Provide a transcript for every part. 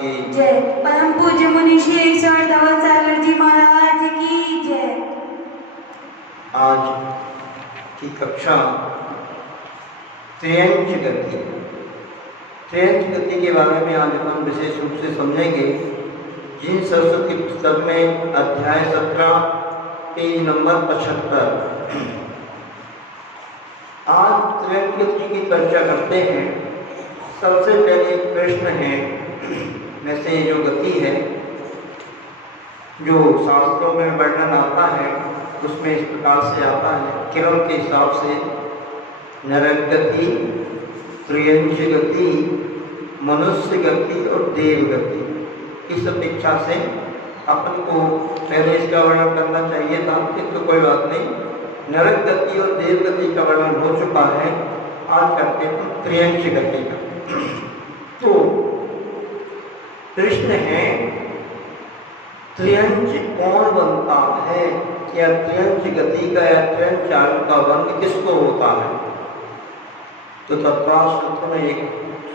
जय। परम पूज्य मुनि श्री ईश्वर धवल सागर जी महाराज की जय। आज की कक्षा त्र्यंच गति, त्र्यंच गति के बारे में आज हम विशेष रूप से समझेंगे। जिन सरस्वती पुस्तक में अध्याय 17 पेज नंबर 75 आज त्र्यंच गति की चर्चा करते हैं। सबसे पहले प्रश्न है, वैसे जो गति है जो शास्त्रों में वर्णन आता है उसमें इस प्रकार से आता है। किरण के हिसाब से नरक गति, त्र्यंच गति, मनुष्य गति और देव गति। इस अपेक्षा से अपन को पहले इसका वर्णन करना चाहिए था, तो कोई बात नहीं। नरक गति और देव गति का वर्णन हो चुका है। आज करते हैं त्र्यंच गति का। तो प्रश्न है, त्र्यंच कौन बनता है? या त्र्यंच गति का या त्र्यंच चाल का बंध किसको होता है? तो तत्वशास्त्र में एक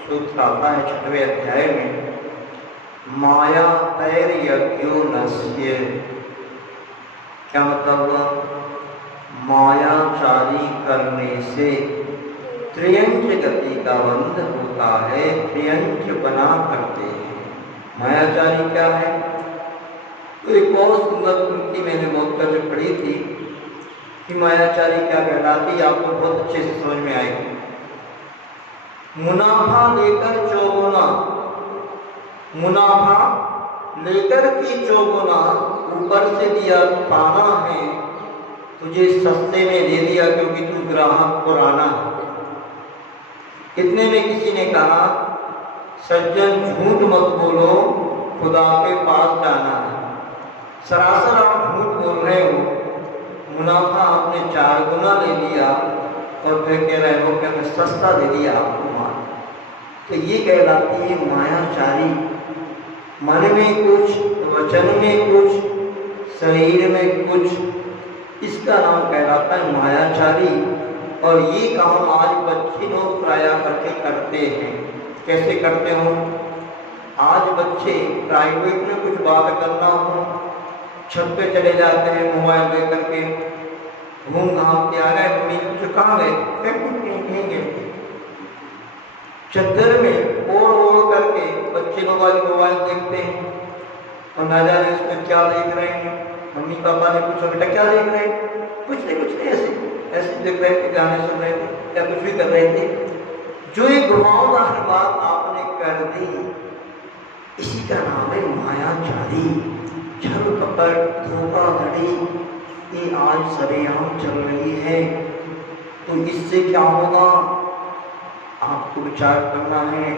सूत्र आता है 6वें अध्याय में, माया तैर यज्ञो नस्य। क्या मतलब? मायाचारी करने से त्र्यंच गति का बंध होता है, त्र्यंच बना करते हैं। मायाचारी क्या है? तो एक बहुत सुंदर पंक्ति मैंने बहुत पहले पढ़ी थी कि मायाचारी क्या कहलाती, आपको बहुत अच्छे से समझ में आएगी। मुनाफा लेकर चौगुना, मुनाफा लेकर की चौगुना, ऊपर से दिया पाना है, तुझे सस्ते में दे दिया क्योंकि तू ग्राहक पुराना है। इतने में किसी ने कहा, सज्जन झूठ मत बोलो, खुदा के पास जाना है। सरासर आप झूठ बोल रहे हो, मुनाफा आपने 4 गुना ले लिया और फिर कह रहे हो कि मैं सस्ता दे दिया आपको माल। तो ये कहलाती है मायाचारी। मन में कुछ, वचन में कुछ, शरीर में कुछ, इसका नाम कहलाता है मायाचारी। और ये काम आज बच्चे लोग प्राय करके करते हैं। कैसे करते हो? आज बच्चे प्राइवेट में कुछ बात करना हो, छत पे चले जाते हैं मोबाइल लेकर के, घूम घाम के आ गए, तो कहाँ गए? कहीं गए। चद्दर में ओढ़ करके बच्चे लोग आज मोबाइल देखते हैं और ना जाने उसमें क्या देख रहे हैं। मम्मी पापा ने पूछा, बेटा क्या देख रहे हैं? कुछ नहीं ऐसे देख रहे थे, गाने सुन रहे थे या कुछ भी कर रहे थे। जो एक घुमावदार बात आपने कर दी, इसी का नाम है मायाचारी। छल कपट धोखाधड़ी ये आज सरेआम चल रही है। तो इससे क्या होगा आपको विचार करना है।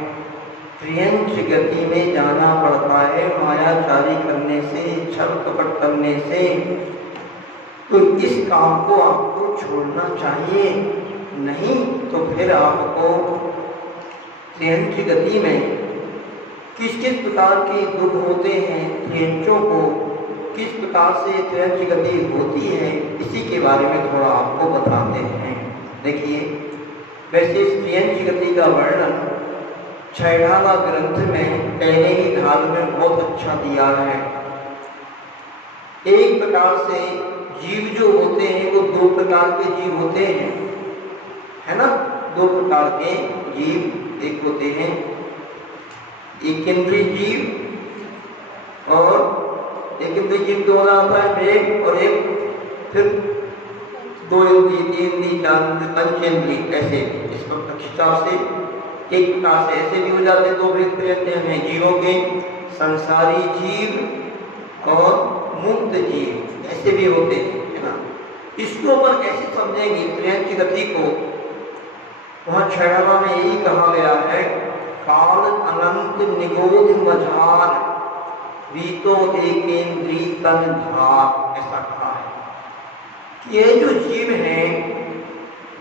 त्र्यंच गति में जाना पड़ता है मायाचारी करने से, छल कपट करने से। तो इस काम को आपको छोड़ना चाहिए, नहीं तो फिर आपको त्र्यंच गति में किस किस प्रकार के दुख होते हैं, त्र्यंचों को किस प्रकार से त्र्यंच गति होती है, इसी के बारे में थोड़ा आपको बताते हैं। देखिए, वैसे इस त्र्यंच गति का वर्णन छैठाला ग्रंथ में पहले ही भाग में बहुत अच्छा दिया है। एक प्रकार से जीव जो होते हैं वो 2 प्रकार के जीव होते हैं, है ना? 2 प्रकार के जीव, एक होते हैं एक इंद्रिय जीव और एक इंद्रिय जीव तो होना आता है मेघ, और एक फिर 2 इंद्रिय, 3 इंद्रिय, 4 पंचेंद्रिय, ऐसे इस पर खिंचाव से एक प्रकार से ऐसे भी हो जाते हैं। 2 भेद रहते हैं जीवों के, संसारी जीव और मुक्त जीव, ऐसे भी होते हैं, है ना? इसको अपन ऐसे समझेंगे त्र्यंच गति को। वहाँ छैठाला में यही कहा गया है, काल अनंत निगोध मझार, रीतो एकेंद्री तन धार। ऐसा कहा है कि ये जो जीव है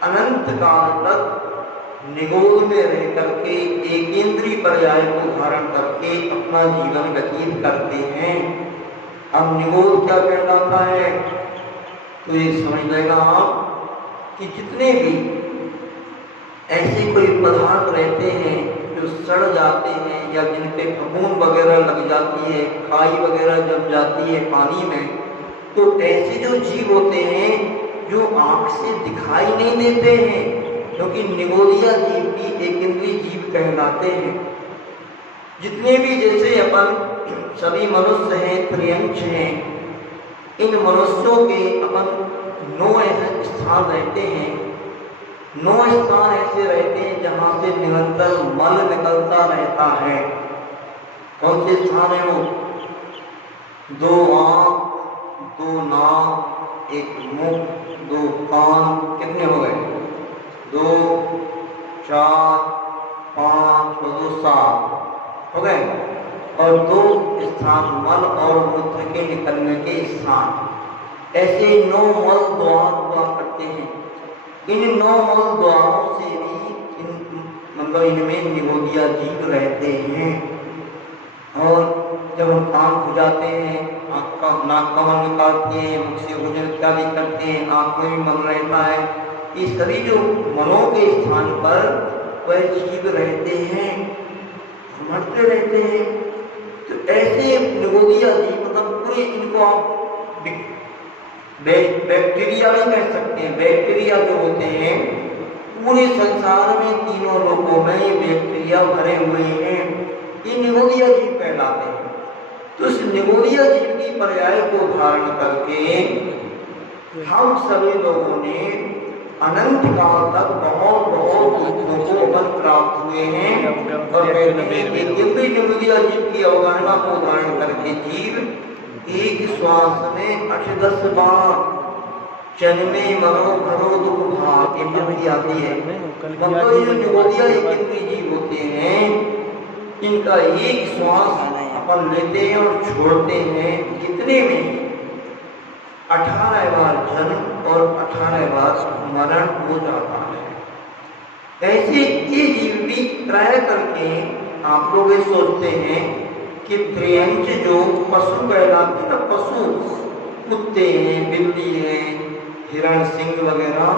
अनंत काल तक निगोध में रह करके एकेंद्रीय पर्याय को धारण करके अपना जीवन व्यतीत करते हैं। अब निगोध क्या कहलाता है? तो ये समझ लेगा आप कि जितने भी ऐसे कोई पदार्थ रहते हैं जो सड़ जाते हैं या जिन पे फफूंद वगैरह लग जाती है, खाई वगैरह जम जाती है पानी में, तो ऐसे जो जीव होते हैं जो आंख से दिखाई नहीं देते हैं, क्योंकि निगोदिया जीव भी एक इंद्रिय जीव कहलाते हैं। जितने भी जैसे अपन सभी मनुष्य हैं, त्रियंश हैं, इन मनुष्यों के अपन 9 ऐसे स्थान रहते हैं, 9 स्थान ऐसे रहते हैं जहाँ से निरंतर मल निकलता रहता है। कौन से स्थान है वो? 2 आँख, 2 नाक, 1 मुख, 2 कान, कितने हो गए? 2, 4, 5, 2, 7 हो गए। और 2 स्थान मल और मूत्र के निकलने के स्थान। ऐसे 9 मल द्वार हुआ करते हैं। इन 9 मल द्वारों से भी मतलब इनमें निगोदिया जीव रहते हैं। और जब हम कान खुजाते हैं, नाक का मल निकालते हैं, मुख से भोजन इत्यादि करते हैं, आँख में भी मल रहता है। ये सभी जो मलों के स्थान पर वह जीव रहते हैं, मरते रहते हैं। तो ऐसे निगोदिया जीव मतलब पूरे इनको आप बैक्टीरिया भी कह सकते हैं। बैक्टीरिया जो होते हैं पूरे संसार में, तीनों लोकों में ये बैक्टीरिया भरे हुए हैं, ये निगोदिया जीव कहलाते हैं। तो इस निगोदिया जीव की पर्याय को धारण करके हम सभी लोगों ने अनंत काल तक बहुत दुखों को बल प्राप्त हुए हैं। और इंद्रिय निगोदिया जीव की अवगणना को धारण करके जीव एक श्वास में 8-10 बार जन्मे मरो भरो दुख भाग ये आती है। मतलब ये जो निगोदिया एक इंद्रिय जीव होते हैं, इनका एक श्वास अपन लेते हैं और छोड़ते हैं, कितने में? 18 बार जन्म और 18 बार मरण हो जाता है। ऐसे ये जीव भी त्रय करके आप लोग ये सोचते हैं कि त्रियंश जो पशु कहलाते हैं ना, पशु कुत्ते हैं, बिल्ली है, हिरण, सिंह वगैरह,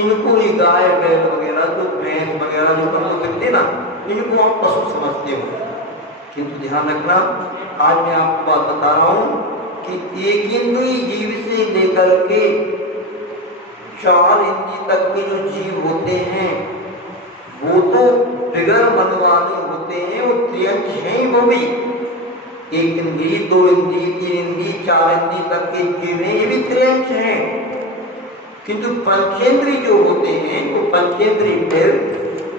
इनको ही गाय बैल वगैरह जो भैंस वगैरह जो हम लोग देखते ना, इनको आप पशु समझते हो। किंतु ध्यान रखना, आज मैं आपको बात बता रहा हूँ कि एक इंद्रिय जीव से लेकर के 4 इंद्रिय तक के जो जीव होते हैं वो तो बिगर मन वाले होते हैं, वो त्रियंश हैं ही वो भी। 1 इंद्रिय, 2 इंद्रिय, 3 इंद्रिय, 4 इंद्रिय तक के जीव हैं, ये भी त्रियंश हैं। किंतु पंचेंद्रिय जो होते हैं वो पंचेंद्रिय फिर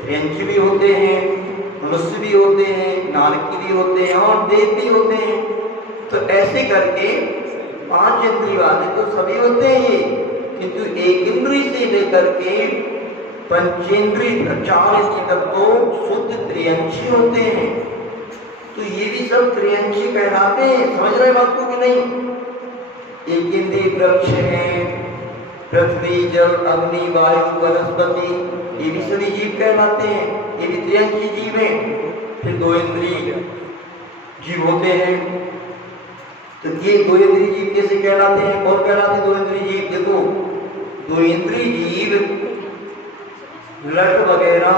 त्रियंश भी होते हैं, मनुष्य भी होते हैं, नारकी भी होते हैं और देव भी होते हैं। तो ऐसे करके 5 इंद्रिय वाले तो सभी होते हैं ये, किंतु 1 इंद्रिय से लेकर के पंचेंद्रिय 4 इंद्रिय तक तो शुद्ध त्रियंशी होते हैं। तो ये भी सब त्रियंशी कहलाते हैं। समझ रहे बात को कि नहीं? 1 इंद्रिय वृक्ष है, पृथ्वी, जल, अग्नि, वायु, वनस्पति, ये भी सभी जीव कहलाते हैं, ये भी त्रियंशी जीव हैं। फिर 2 इंद्रिय जीव होते हैं। तो ये 2 इंद्रिय जीव कैसे कहलाते हैं? कौन कहलाते हैं 2 इंद्रिय जीव? देखो, 2 इंद्रिय जीव लट वगैरह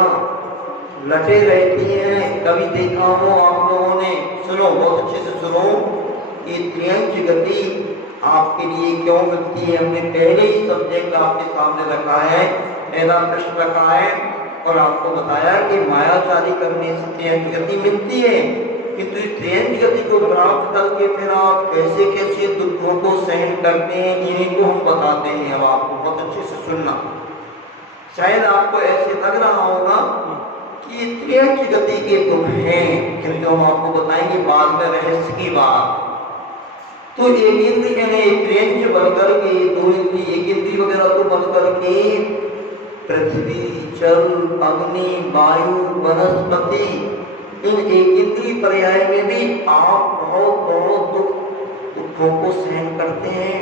लटे रहती हैं। कभी देखा हो आप लोगों ने? सुनो, बहुत अच्छे से सुनो। ये त्रियंश गति आपके लिए क्यों मिलती है? हमने पहले ही सब्जेक्ट आपके सामने रखा है, पहला प्रश्न रखा है और आपको बताया कि मायाचारी करने से त्रियंश गति मिलती है। किंतु इस त्रियंश गति को प्राप्त करके फिर आप कैसे कैसे दुखों को सहन करते हैं, इन्हीं को हम बताते हैं। अब आपको बहुत अच्छे से सुनना। शायद आपको ऐसे लग रहा होगा कि ये त्रियंश गति के दुख हैं, किंतु हम आपको बताएंगे बाद में रहस्य की बात। तो 1 इंद्रिय यानी त्रियंश बनकर के 2 इंद्रिय, 1 इंद्रिय वगैरह को बनकर के पृथ्वी, जल, अग्नि, वायु, वनस्पति, इन 1 इंद्रिय पर्याय में भी आप बहुत दुखों को सहन करते हैं।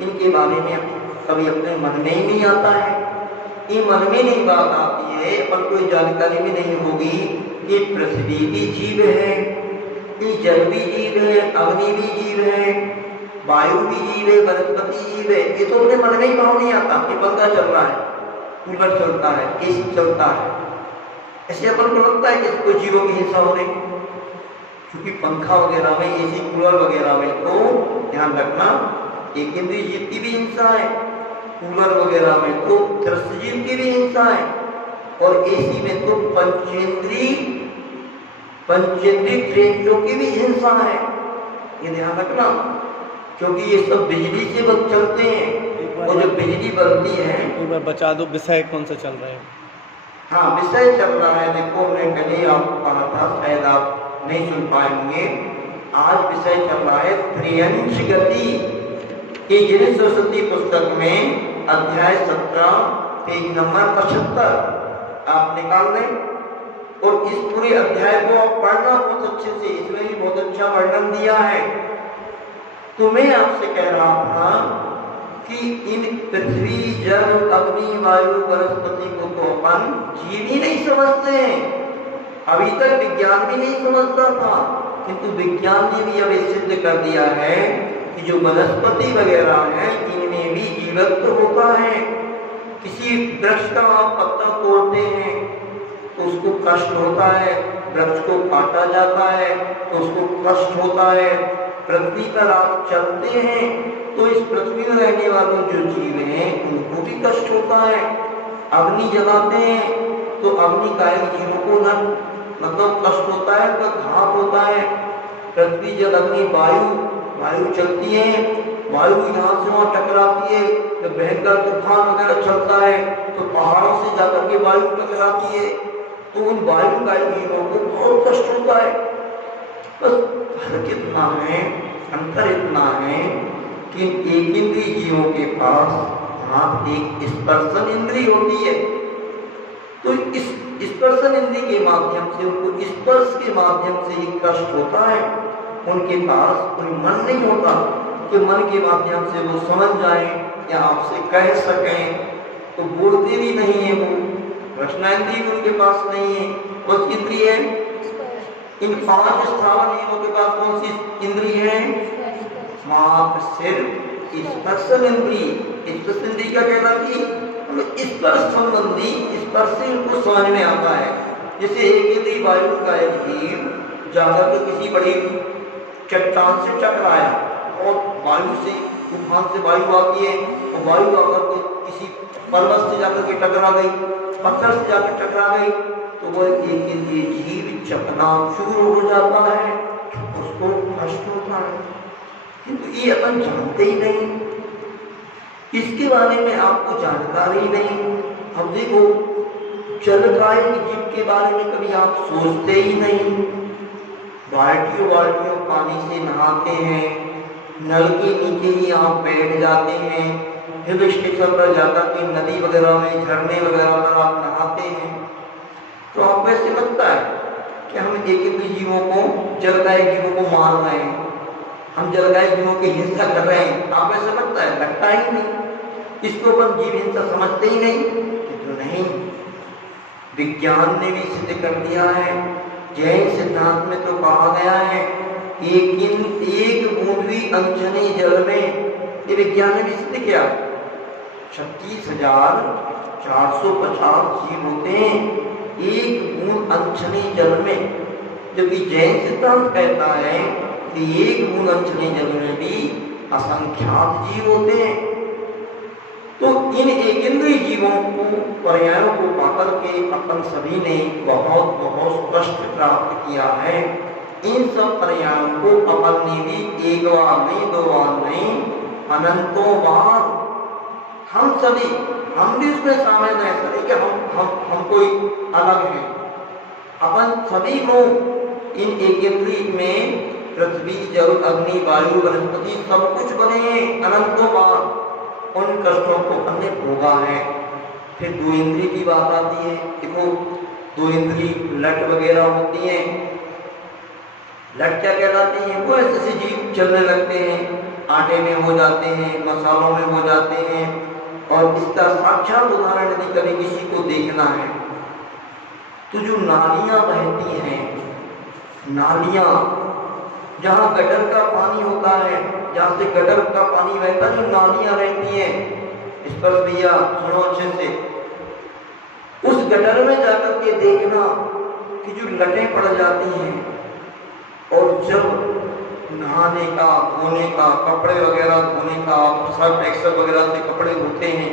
इनके बारे में कभी अपने मन में ही नहीं आता है। ये मन में नहीं बात आती है, पर कोई जानकारी भी नहीं होगी कि पृथ्वी भी जीव है, ये जल भी जीव है, अग्नि भी जीव है, वायु भी जीव है, वनस्पति जीव है। ये तो अपने मन में ही भाव नहीं आता। ये पंखा चल रहा है, कूलर चलता है, एसी चलता है, ऐसे अपन को लगता है कि कोई जीवों की हिंसा हो रही, क्योंकि पंखा वगैरह में, एसी कूलर वगैरह में तो ध्यान रखना एक इंद्रिय जीव की भी हिंसा है, कूलर वगैरह में तो दृश्य जीव की भी हिंसा है, और एसी में तो पंचेंद्रिय त्रिनेत्रों की भी हिंसा है। ये ध्यान रखना, क्योंकि ये सब बिजली से बस चलते हैं, और जब बिजली बनती है। एक बार बचा दो, विषय कौन सा चल रहा है? हाँ, विषय चल रहा है। देखो, मैं पहले आपको कहा था, शायद आप नहीं सुन पाएंगे। आज विषय चल रहा है त्रियंश गति की, जिन सरस्वती पुस्तक में अध्याय 17 पेज नंबर 75 आप निकाल लें, और इस पूरे अध्याय को आप पढ़ना बहुत अच्छे से, इसमें भी बहुत अच्छा वर्णन दिया है। तो मैं आपसे कह रहा था कि इन पृथ्वी, जल, अग्नि, वायु, वनस्पति को तो अपन जीव ही नहीं समझते हैं। अभी तक विज्ञान भी नहीं समझता था, किंतु विज्ञान ने भी अब सिद्ध कर दिया है कि जो वनस्पति वगैरह है, इनमें भी जीवत्व होता है। किसी वृक्ष का आप पत्ता तोड़ते हैं तो उसको कष्ट होता है, वृक्ष को काटा जाता है तो उसको कष्ट होता है। पृथ्वी पर आप चलते हैं तो इस पृथ्वी में रहने वाले जो जीव हैं उनको भी कष्ट होता है। अग्नि जलाते हैं तो अग्निकारी जीवों को न मतलब कष्ट होता है, तो घात होता है। पृथ्वी, जल, अग्नि, वायु चलती है, वायु यहाँ से वहाँ टकराती है, तो भयंकर तूफान वगैरह चलता है तो पहाड़ों से जाकर के वायु टकराती है, तो उन वायुकारी जीवों को बहुत कष्ट होता है। बस फर्क इतना है, अंतर इतना है कि एक इंद्रिय जीवों के पास हाथ एक स्पर्शन इंद्रिय होती है, तो इस स्पर्शन इंद्रिय के माध्यम से उनको स्पर्श के माध्यम से ही कष्ट होता है। उनके पास कोई मन नहीं होता कि मन के माध्यम से वो समझ जाए या आपसे कह सकें, तो बोलते भी नहीं है वो। रचनाइंद्रिय उनके पास नहीं है, बस इंद्रिय है। इन 5 स्थावर जीवों के पास कौन सी इंद्रिय है? मात्र सिर्फ स्पर्शन इंद्रिय। स्पर्श इंद्रिय क्या कहलाती है? स्पर्श संबंधी, स्पर्श से उनको समझ में आता है। जैसे एक इंद्रिय वायु का एक जीव जाकर के किसी बड़ी चट्टान से टकराया, और वायु से, तूफान से वायु आती है, और वायु आकर के किसी पर्वत से जाकर के टकरा गई, पत्थर से जाकर टकरा गई, तो वह एक इंद्रिय जीव चकनाचूर हो जाता है, उसको कष्ट होता है। किंतु ये अपन जानते ही नहीं, इसके बारे में आपको जानकारी नहीं। अब देखो, जलकाय जीव के बारे में कभी आप सोचते ही नहीं। बाल्टियों बाल्टियों पानी से नहाते हैं, नल के नीचे ही आप बैठ जाते हैं, हिल स्टेशन पर जाकर के नदी वगैरह में, झरने वगैरह पर आप नहाते हैं, तो आपको ऐसे लगता है कि हम एक जीवों को, जलगाय जीवों को मार रहे हैं, हम जलगाय जीवों की हिंसा कर रहे हैं। आपको ऐसा लगता है? लगता ही नहीं। इसको अपन जीव हिंसा समझते ही नहीं। तो नहीं, विज्ञान ने भी सिद्ध कर दिया है। जैन सिद्धांत में तो कहा गया है एक बूंद भी अनछने जल में, ये विज्ञान ने भी सिद्ध किया, 36,450 जीव होते हैं एक बूंद अनछने जल में। जबकि जैन सिद्धांत कहता है कि एक बूंद अनछने जल में भी असंख्यात जीव होते हैं। तो इन एकेंद्रीय जीवों को, पर्यायों को पाकर के अपन सभी ने बहुत बहुत कष्ट प्राप्त किया है। इन सब पर्यायों को अपन ने भी एक बार नहीं, 2 बार नहीं, अनंतों बार हम सभी, हम भी उसमें शामिल हैं। ऐसा नहीं कि हम कोई अलग हैं। अपन सभी लोग इन एकेंद्रीय में पृथ्वी, जल, अग्नि, वायु, वनस्पति सब कुछ बने हैं अनंतों बार। उन कष्टों को हमने भोगा है। फिर 2 इंद्रिय की बात आती है। देखो, 2 इंद्रिय लट वगैरह होती हैं। लट क्या कहलाती हैं? वो ऐसे जीव चलने लगते हैं, आटे में हो जाते हैं, मसालों में हो जाते हैं। और इसका साक्षात उदाहरण यदि कभी किसी को देखना है तो जो नालियां बहती हैं, नालियां जहाँ गटर का पानी होता है, जहाँ से गटर का पानी बहता है, जो नालियां रहती हैं, इस पर भैया सुनो अच्छे से, उस गटर में जाकर के देखना कि जो लटें पड़ जाती हैं, और जब नहाने का, धोने का, कपड़े वगैरह धोने का, सर्फ एक्सल वगैरह से कपड़े धोते हैं,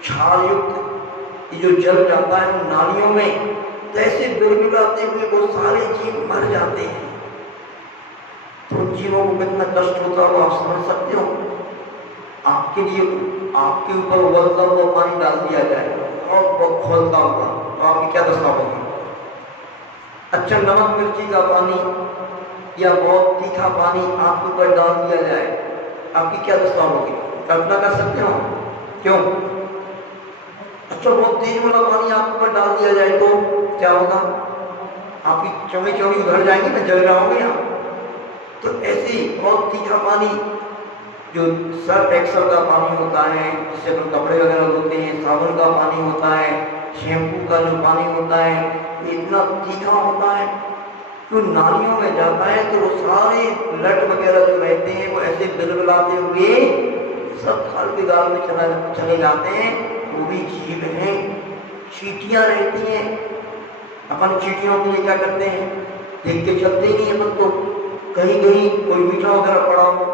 क्षार युक्त ये जो जल जाता है उन नालियों में, तो ऐसे बिलबिलाते हुए वो सारे जीव मर जाते हैं। तो जीवों को कितना कष्ट होता है आप समझ सकते हो। आपके लिए आपके ऊपर उबलता हुआ पानी डाल दिया जाए और खोलता हुआ, तो आपकी क्या दशा होगी। अच्छा, नमक मिर्ची का पानी या बहुत तीखा पानी आपके ऊपर डाल दिया जाए, आपकी क्या दशा होगी, कल्पना कर सकते हो। क्यों? अच्छा, बहुत तेज वाला पानी आपके ऊपर डाल दिया जाए तो क्या होगा, आपकी चौड़ी चौड़ी उधर जाएंगे ना, जल रहा होंगे आप। तो ऐसे ही बहुत तीखा पानी, जो सर्फ एक्सल का पानी होता है जिससे अपन कपड़े वगैरह धोते हैं, साबुन का पानी होता है, शैम्पू का जो पानी होता है, इतना तीखा होता है, तो नालियों में जाता है तो वो सारे लट वगैरह जो रहते हैं वो ऐसे बिलबिलाते हुए सब खाल के गाल में चले जाते हैं। वो भी जीव हैं। चींटियां रहती हैं, अपन चींटियों के लिए क्या करते हैं, देख के चलते ही नहीं अपन तो, कहीं कहीं कोई मीठा वगैरह पड़ा हो,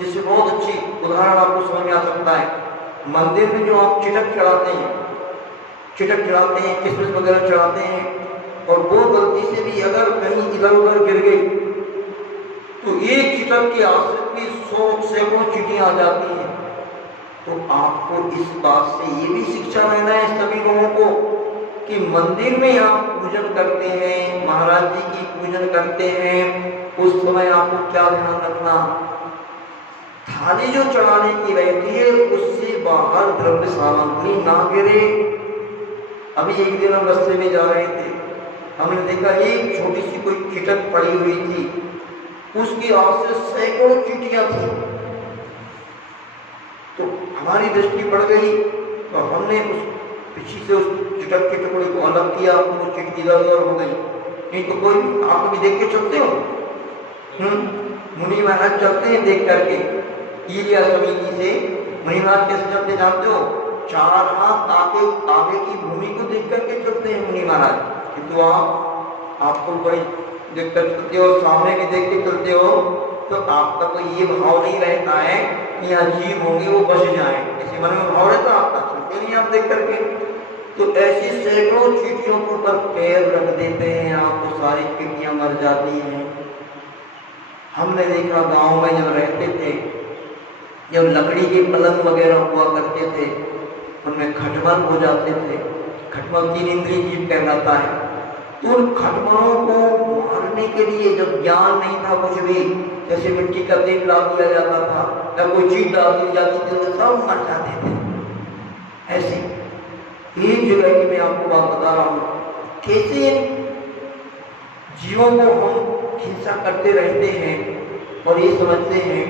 जिससे बहुत अच्छी उदाहरण आपको समझ में आ सकता है। मंदिर में जो आप चिटक चढ़ाते हैं, किसमिस वगैरह चढ़ाते हैं, और वो गलती से भी अगर कहीं इधर उधर गिर गई तो एक चिटक के आश्रित भी 100 सैकड़ों चींटियां आ जाती हैं। तो आपको इस बात से ये भी शिक्षा लेना है सभी लोगों को कि मंदिर में आप पूजन करते हैं, महाराज जी की पूजन करते हैं, उस समय आपको क्या ध्यान रखना, थाली जो चढ़ाने की रहती है उससे बाहर द्रव्य सामग्री ना गिरे। अभी एक दिन हम रास्ते में जा रहे थे, हमने देखा एक छोटी सी कोई चीटक पड़ी हुई थी, उसकी आग से सैकड़ों चींटियां थी। तो हमारी दृष्टि पड़ गई, तो हमने उस पीछे से उस चीटक के टुकड़े को अलग किया, वो चींटी इधर उधर हो गई। नहीं तो कोई आप भी देख के चलते हो, मुनि महाराज चलते हैं देख करके, ईलिया समिति से मुनि महाराज कैसे चलते जानते हो, 4 हाथ आगे की भूमि को देख करके चलते हैं मुनि महाराज। किंतु आपको बड़ी देखकर चलते हो, सामने भी देख के चलते हो, तो आपका तो ये भाव नहीं रहता है कि यहाँ जीव होंगे वो बच जाए, इसी मन में भाव रहता आपका, चलते नहीं आप देख करके। तो ऐसी सैकड़ों चींटियों के ऊपर पैर रख देते हैं आप, तो सारी चींटियां मर जाती हैं। हमने देखा गांव में जब रहते थे, जब लकड़ी के पलंग वगैरह हुआ करते थे, उनमें खटमल हो जाते थे। खटमल 3 इंद्रिय जीव कहलाता है। तो उन खटमलों को मारने के लिए जब ज्ञान नहीं था कुछ भी, जैसे मिट्टी का तेल डाल दिया जाता था या कोई चीज डाल दी जाती थी, तो सब मर जाते थे। ऐसे एक जगह की मैं आपको बात बता रहा हूँ, कैसे जीवों को हम हिंसा करते रहते हैं और ये समझते हैं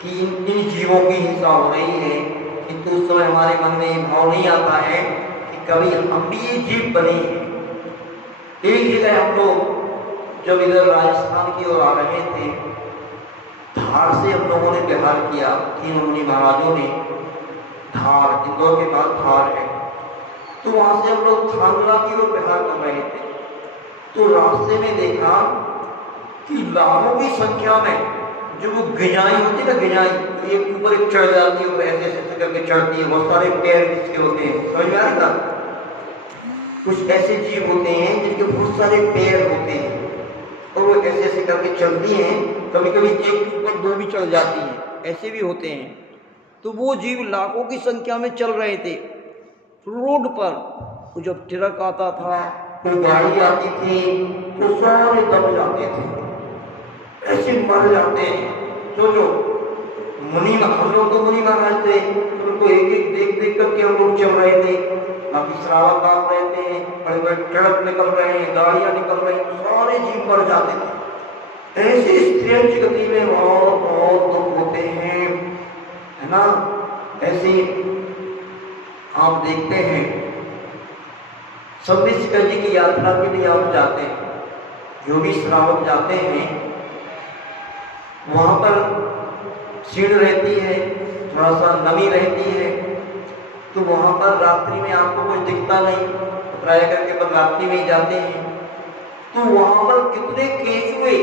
कि इन जीवों की हिंसा हो रही है, किंतु उस समय हमारे मन में ये भाव नहीं आता है कि कभी हम भी ये जीव बने हैं। एक जगह हम लोग जब इधर राजस्थान की ओर आ रहे थे, धार से हम लोगों ने बिहार किया, 3 मुनि महाराजों ने। धार, इंदौर के पास धार है, तो वहां से हम लोग थानला की ओर बिहार कर रहे थे। तो रास्ते में देखा कि लाखों की संख्या में जो वो गिजाई होती है ना, गिजाई एक ऊपर एक चढ़ जाती है, ऐसे ऐसे करके चढ़ती है, बहुत सारे पैर जिसके होते हैं, समझ में आ रहा था। कुछ ऐसे जीव होते हैं जिनके बहुत सारे पैर होते हैं और वो ऐसे ऐसे करके चलती हैं, कभी कभी एक के ऊपर 2 भी चढ़ जाती हैं, ऐसे भी होते हैं। तो वो जीव लाखों की संख्या में चल रहे थे रोड पर। तो जब ट्रक आता था, कोई गाड़ी आती थी, तो सारे दब जाते थे, ऐसे मर जाते हैं। सोचो, हम लोग तो मुनि महाराज थे, तो उनको एक एक देख देख करके हम लोग चल रहे थे। बाकी श्रावक आप रहते हैं, बड़े बड़े ट्रक निकल रहे हैं, गाड़ियां निकल रही हैं, सारे जीव मर जाते थे। ऐसे स्त्रियंच गति में बहुत दुख होते हैं, है ना। ऐसे आप देखते हैं, शंभीशिखर जी की यात्रा के लिए आप जाते हैं, जो भी श्रावक जाते हैं, वहां पर सीढ़ रहती है, थोड़ा सा नमी रहती है, तो वहां पर रात्रि में आपको कुछ दिखता नहीं, ट्राई करके पर रात्रि में ही जाते हैं, तो वहां पर कितने केचुए,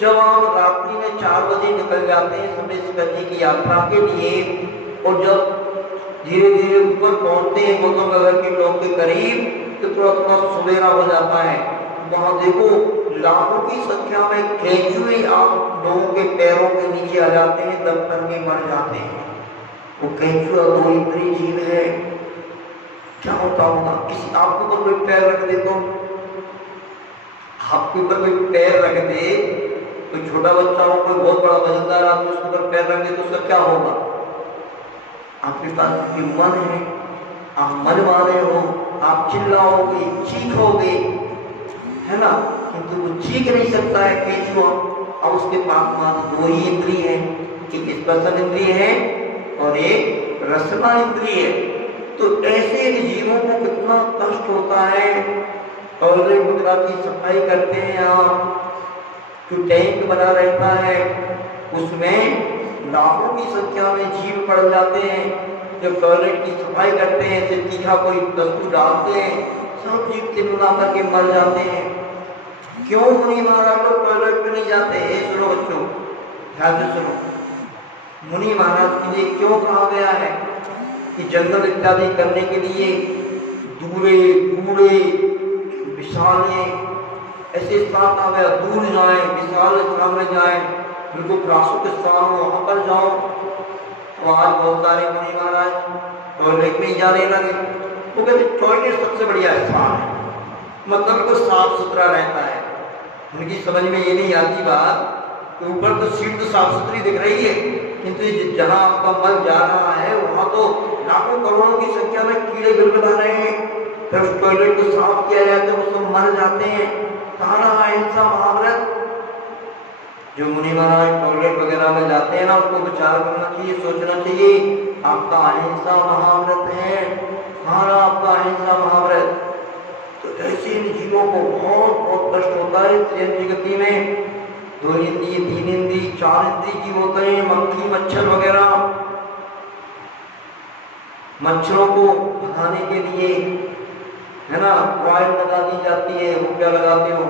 जब आप रात्रि में 4 बजे निकल जाते हैं समय करने की यात्रा के लिए, और जब धीरे धीरे ऊपर पहुंचते हैं गौतम नगर के टॉप के करीब, तो थोड़ा सवेरा हो जाता है। वहां देखो लाखों की संख्या में केचुए आप लोगों के पैरों के नीचे आ जाते हैं, दबकर के मर जाते हैं। वो केचुआ तो इंद्रिय जीव है, क्या होता होगा? किसी आपके ऊपर कोई पैर रख दे तो, आपके ऊपर कोई पैर रख दे, कोई छोटा बच्चा हो, कोई बहुत बड़ा वजनदार आदमी उसके ऊपर पैर रख दे तो उसका क्या होगा? आपके पास कोई मन है, आप मन वाले हो, आप चिल्लाओगे, चीखोगे, है ना, किंतु वो चीख नहीं सकता है केचुआ। अब उसके पास मात्र 2 ही इंद्रिय है, एक स्पर्शन इंद्रिय है और एक रसना इंद्रिय है। तो ऐसे जीवों को कितना कष्ट होता है। टॉयलेट वगैरह की सफाई करते हैं आप, जो टैंक बना रहता है उसमें लाखों की संख्या में जीव पड़ जाते हैं। जब टॉयलेट की सफाई करते हैं, फिर तीखा कोई वस्तु डालते हैं, सब जीव तिलमिला करके मर जाते हैं। क्यों मुनि महाराज लोग टॉयलेट में नहीं जाते? सुनो बच्चों, ध्यान से सुनो। मुनि महाराज के लिए क्यों कहा गया है कि जंगल इत्यादि करने के लिए दूरे कूड़े विशाले ऐसे स्थान आ गया, दूर जाए, विशाल स्थान में जाए, बिल्कुल प्रासुक स्थान हो, वहां पर जाओ। तो आज बहुत सारे मुनि महाराज टॉयलेट में ही जाने लगे। वो कहते टॉयलेट सबसे बढ़िया स्थान है, मतलब तो साफ सुथरा रहता है। उनकी समझ में ये नहीं आती बात कि ऊपर तो सीट तो साफ सुथरी दिख रही है, किंतु जहां आपका मन जा रहा है वहां तो लाखों करोड़ों की संख्या में कीड़े बिलबिला रहे हैं। फिर उस टॉयलेट को साफ किया जाता है, उसको मर जाते हैं। कहा रहा अहिंसा महाव्रत। जो मुनि महाराज टॉयलेट वगैरह में जाते हैं ना, उसको विचार करना चाहिए, सोचना चाहिए आपका अहिंसा महाव्रत है, हमारा आपका अहिंसा महाव्रत। तो ऐसे जीवों को बहुत बहुत कष्ट होता है त्रियंत्री गति में। 2 इंद्रिय, 3 इंद्रिय, 4 इंद्रिय जीव होते हैं, मक्खी मच्छर वगैरह। मच्छरों को भगाने के लिए, है ना, कॉइल लगा दी जाती है। वो क्या लगाते हो?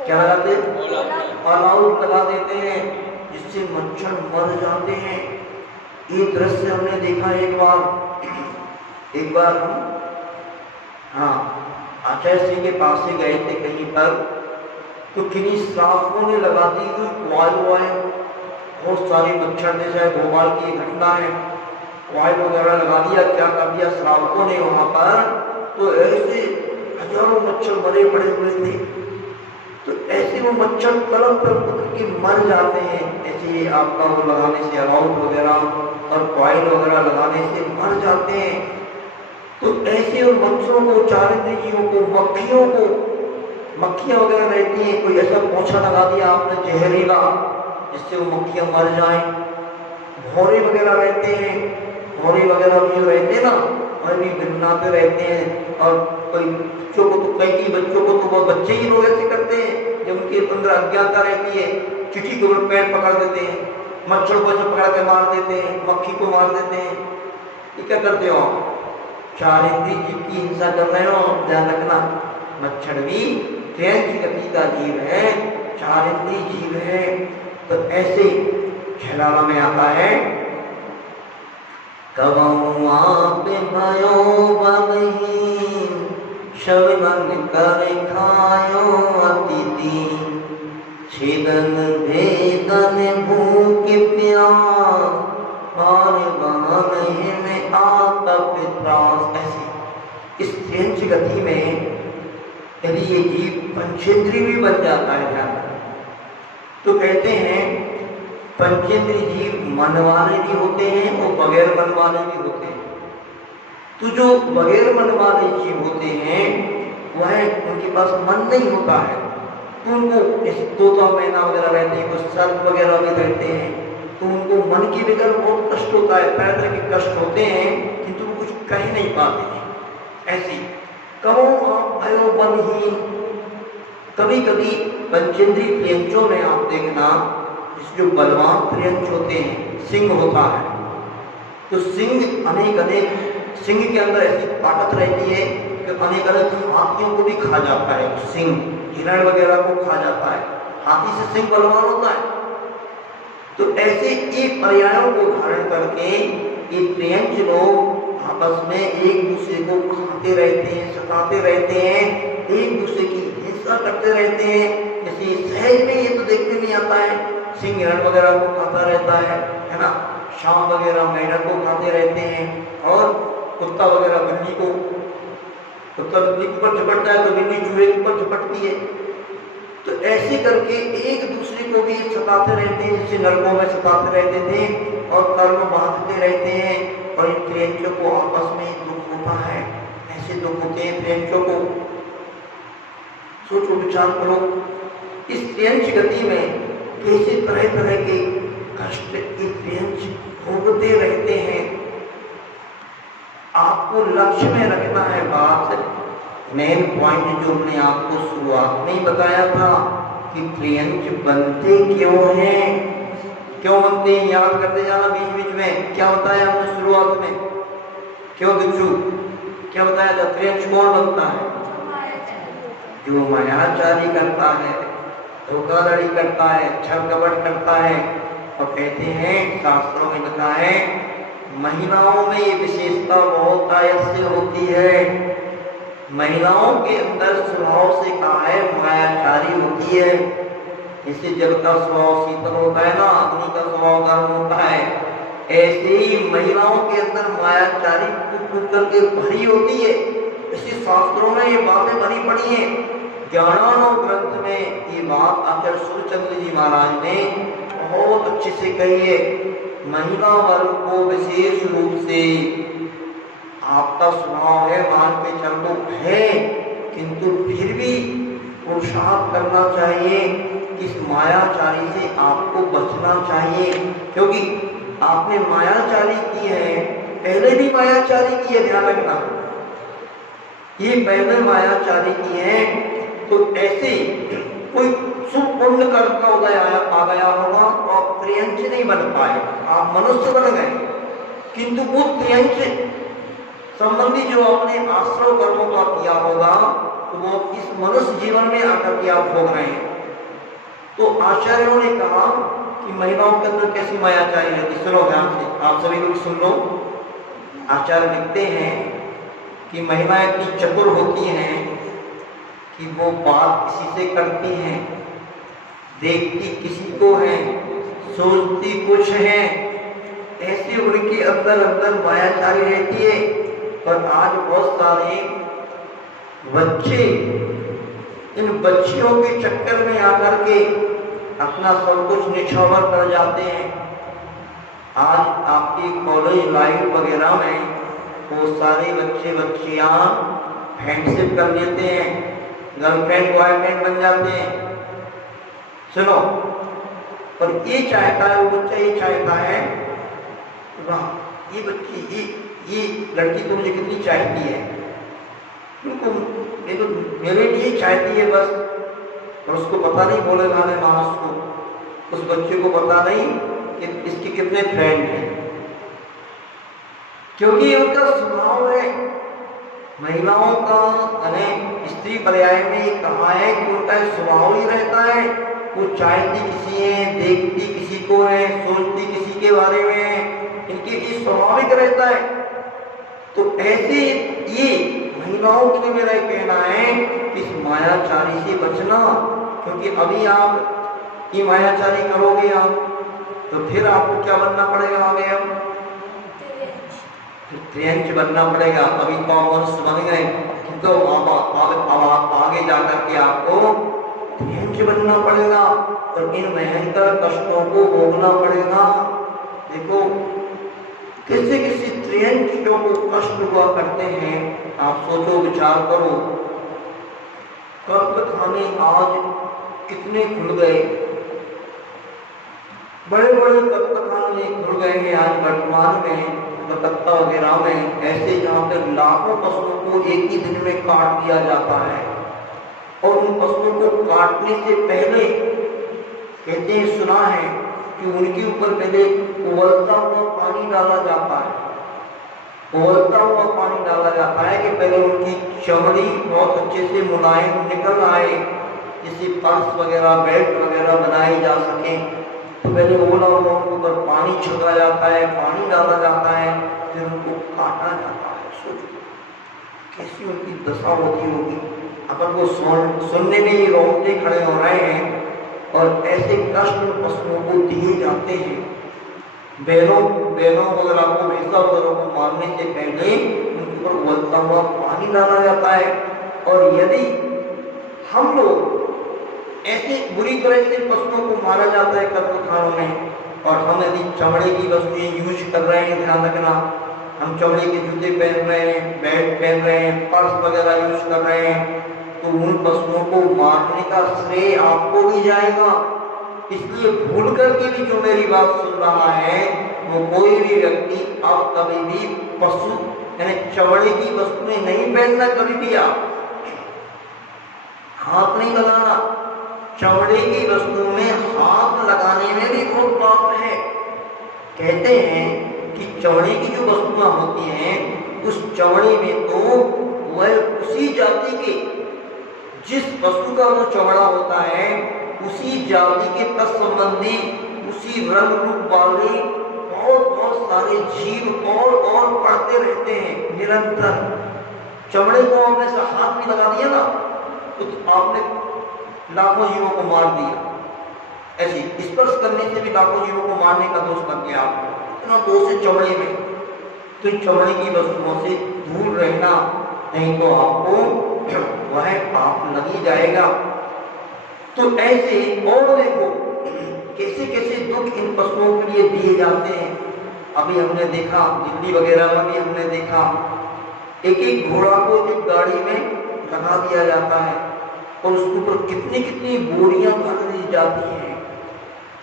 क्या लगाते हैं? अलाउट लगा देते हैं, जिससे मच्छर मर जाते हैं। ये दृश्य हमने देखा एक बार हम आचार्य सिंह के पास से गए थे कहीं पर, तो किन्हीं सांपों ने लगा दी कॉइल वाइल, बहुत सारे मच्छर ने, चाहे भोपाल की घटना है, कॉइल वगैरह लगा दिया। क्या कर दिया श्रावकों ने वहां पर? तो ऐसे हजारों मच्छर मरे पड़े हुए थे। तो ऐसे वो मच्छर तड़प तड़प के मर जाते हैं। ऐसे आपका वो लगाने से, अलाउट वगैरह और कॉइल वगैरह लगाने से मर जाते हैं। तो ऐसे उन मच्छरों को, 4 इंद्रियों को, मक्खियों को, मक्खियां वगैरह रहती हैं, कोई ऐसा पोछा लगा दिया आपने जहरीला जिससे वो मक्खियां मर जाएं। भौरे वगैरह रहते हैं, भौरे वगैरह भी रहते हैं ना, और भी भिन्नाते रहते हैं। और कोई बच्चों को तो, कई बच्चों को तो वो बच्चे ही लोग ऐसे करते हैं, जब उनके अंदर अज्ञानता रहती है, चिट्ठी को पैर पकड़ देते हैं, मच्छर को ऐसे पकड़ के मार देते हैं, मक्खी को मार देते हैं। ये क्या करते हो? 4 इंद्रिय जीव की हिंसा कर रहे हो। ध्यान रखना, मच्छर भी त्रियंत्री गति का जीव है, 4 इंद्रिय जीव है। तो ऐसे छलावा में आता है, कबहु आप भयो बलहीन, शबनन कर खायो अतिथि, छेदन भेदन भूख प्यास, और में आतप त्रास। ऐसे इस त्रियंत्री गति में यदि ये जीव पंचेंद्रिय भी बन जाता है, ध्यान तो कहते हैं पंचेंद्रिय जीव मन वाले भी होते हैं और बगैर मन वाले भी होते हैं। तो जो बगैर मन वाले जीव होते हैं वह उनके पास मन नहीं होता है, तो उनको तोता मैना वगैरह रहते हैं, कुछ सर्प वगैरह भी रहते हैं, तो उनको मन के बगैर बहुत कष्ट होता है, तरह तरह के कष्ट होते हैं, किंतु वो कुछ कह नहीं पाते हैं। ऐसी कबहु आप भयो बलहीन, कभी कभी पंचेंद्रिय त्रियंचों में आप देखना, जो बलवान त्रियंच होते हैं, सिंह होता है, तो सिंह अनेक अनेक सिंह के अंदर ऐसी ताकत रहती है कि अनेक अनेक हाथियों को भी खा जाता है। सिंह हिरण वगैरह को खा जाता है। हाथी से सिंह बलवान होता है। तो ऐसे एक पर्यायों को धारण करके ये त्रियंच लोग आपस में एक दूसरे को खाते रहते हैं, सताते रहते हैं, एक दूसरे की हिंसा करते रहते हैं। जैसे सहज में ये तो देखने नहीं आता है, सिंह हिरण वगैरह को खाता रहता है ना, शाम वगैरह मेंढक को खाते रहते हैं, और कुत्ता वगैरह बिल्ली को, कुत्ता बिल्ली के ऊपर झपटता है तो बिल्ली चूहे के ऊपर झपटती है। तो ऐसे करके एक दूसरे को भी सताते रहते हैं, जैसे नरकों में सताते रहते थे और कर्म बांधते रहते हैं। और इन त्रियंचों को आपस में दुख होता है, ऐसे दुख होते हैं त्रियंचों को। सोचो विचार करो, इस त्रियंच गति में कैसे तरह तरह के कष्ट ये त्रियंच भोगते रहते हैं। आपको लक्ष्य में रखना है बात, मेन पॉइंट जो हमने आपको शुरुआत में ही बताया था कि त्रियंच बनते क्यों हैं, क्यों बनते हैं, याद करते जाना बीच बीच में। क्या बताया हमने शुरुआत में, क्यों दिक्षु, क्या बताया था? त्रियंच कौन बनता है? जो मायाचारी करता है, धोखाधड़ी करता है, छल कपट करता है। और कहते हैं, शास्त्रों में लिखा है, महिलाओं में ये विशेषता बहुत आयस्य होती है। महिलाओं के अंदर स्वभाव से कहा है मायाचारी होती है। जैसे जल का स्वभाव शीतल होता है ना, अग्नि का स्वभाव गर्म होता है, ऐसे ही महिलाओं के अंदर मायाचारी कूट करके भरी होती है। इसी शास्त्रों में ये बातें भरी पड़ी हैं। ज्ञानानो ग्रंथ में ये बात आचार्य सूर्यचंद्र जी महाराज ने बहुत अच्छे से कही है। महिला वर्ग को विशेष रूप से आपका स्वभाव है, मान के चलो है, किंतु फिर भी पुरुषार्थ करना चाहिए। इस मायाचारी से आपको बचना चाहिए, क्योंकि आपने मायाचारी की है, पहले भी मायाचारी की है, ध्यान रखना। ये पहले मायाचारी की है, तो ऐसे कोई शुभ पुण्य कर्म का उदय आ गया होगा और त्रियंच नहीं बन पाए, आप मनुष्य बन गए, किंतु वो त्रियंच संबंधी जो अपने आश्रव कर्मों का किया होगा तो वो इस मनुष्य जीवन में आकर के आप भोग रहे हैं। तो आचार्यों ने कहा कि महिलाओं के अंदर कैसी मायाचारी रहती। सुनो ध्यान से, आप सभी लोग सुन लो। आचार्य लिखते हैं कि महिलाएं इतनी चतुर होती हैं कि वो बात किसी से करती हैं, देखती किसी को है, सोचती कुछ है, ऐसे उनके अंदर अंदर मायाचारी रहती है। पर आज बहुत सारे बच्चे इन बच्चियों के चक्कर में आकर के अपना सब कुछ निछावर कर जाते हैं। आज आपकी कॉलेज लाइफ वगैरह में वो सारे बच्चे बच्चियां फ्रेंडशिप कर लेते हैं, गर्लफ्रेंड बॉयफ्रेंड बन जाते हैं। सुनो, पर ये चाहता है, वो बच्चा ये चाहता है, वाह ये बच्ची ये लड़की तो मुझे कितनी चाहती है, ये तो मेरे लिए चाहती है बस। और उसको पता नहीं, बोले वाले मानस को, उस बच्चे को पता नहीं कि इसके कितने फ्रेंड हैं, क्योंकि उनका स्वभाव है। महिलाओं का यानी स्त्री पर्याय में ये कहा है कि उनका स्वभाव ही रहता है, वो चाहती किसी है, देखती किसी को है, सोचती किसी के बारे में है, इनके ये स्वाभाविक रहता है। तो ऐसे ये महिलाओं के लिए मेरा कहना है कि इस मायाचारी से बचना, क्योंकि अभी आप ये मायाचारी करोगे आप, तो फिर आपको क्या बनना पड़ेगा आगे? अब त्रियंच बनना पड़ेगा। अभी तो आप मनुष्य बन गए, किंतु अब आगे जाकर के आपको त्रियंच बनना पड़ेगा और इन भयंकर कष्टों को भोगना पड़ेगा। देखो किसी किसी त्रियंचों को कष्ट हुआ करते हैं, आप सोचो विचार करो। कब्र खाने आज कितने खुल गए, बड़े बड़े कब्र खाने खुल गए हैं आज वर्तमान में, कलकत्ता वगैरह में, ऐसे जहाँ पर लाखों पशुओं को एक ही दिन में काट दिया जाता है। और उन पशुओं को काटने से पहले कहते हैं, सुना है कि उनके ऊपर पहले उबलता हुआ पानी डाला जाता है। उबलता हुआ पानी डाला जाता है कि पहले उनकी चमड़ी बहुत अच्छे से मुलायम निकल आए, जिससे पर्स वगैरह बेल्ट वगैरह बनाई जा सके। तो पहले उबला हुआ उनके ऊपर पानी छिड़का जाता है, पानी डाला जाता है, फिर उनको काटा जाता है। सोचो कैसी उनकी दशा होती होगी। अपन को सुनने में ही रोंगटे खड़े हो रहे हैं। और ऐसे कष्ट पशुओं को दिए जाते हैं। बैलों वगैरह को, भैंसा वगैरह को मारने से पहले उनके ऊपर उबलता हुआ पानी डाला जाता है। और यदि हम लोग ऐसे बुरी तरह से पशुओं को मारा जाता है कत्लखानों में, और हम यदि चमड़े की वस्तुएं यूज कर रहे हैं, ध्यान रखना, हम चमड़े के जूते पहन रहे हैं, बेल्ट पहन रहे हैं, पर्स वगैरह यूज कर रहे हैं, तो उन पशुओं को मारने का श्रेय आपको भी जाएगा। इसलिए भूल करके भी जो मेरी बात सुन रहा है, वो कोई भी व्यक्ति आप कभी भी पशु यानी चमड़े की वस्तुएं नहीं पहनना। कभी भी आप हाथ नहीं लगाना। चमड़े की वस्तुओं में हाथ लगाने में भी बहुत पाप है। कहते हैं कि चमड़े की जो वस्तुएं होती हैं, उस चमड़े में तो वह उसी जाति के, जिस पशु का वो चमड़ा होता है, उसी जाति के तत्संबंधी, उसी रंग रूप वाले बहुत सारे जीव और पड़ते रहते हैं निरंतर। चमड़े को आपने से हाथ भी लगा दिया ना, तो आपने लाखों जीवों को मार दिया। ऐसे स्पर्श करने से भी लाखों जीवों को मारने का दोष लग गया आपको। इतना दोष है चमड़े में। तो चमड़े की वस्तुओं से दूर रहना, नहीं तो आपको वह पाप लग ही जाएगा। तो ऐसे और देखो कैसे कैसे दुख इन पशुओं के लिए दिए जाते हैं। अभी हमने देखा, दिल्ली वगैरह में भी हमने देखा, एक घोड़ा को एक गाड़ी में लगा दिया जाता है और उसके ऊपर कितनी कितनी बोरियां भर दी जाती हैं।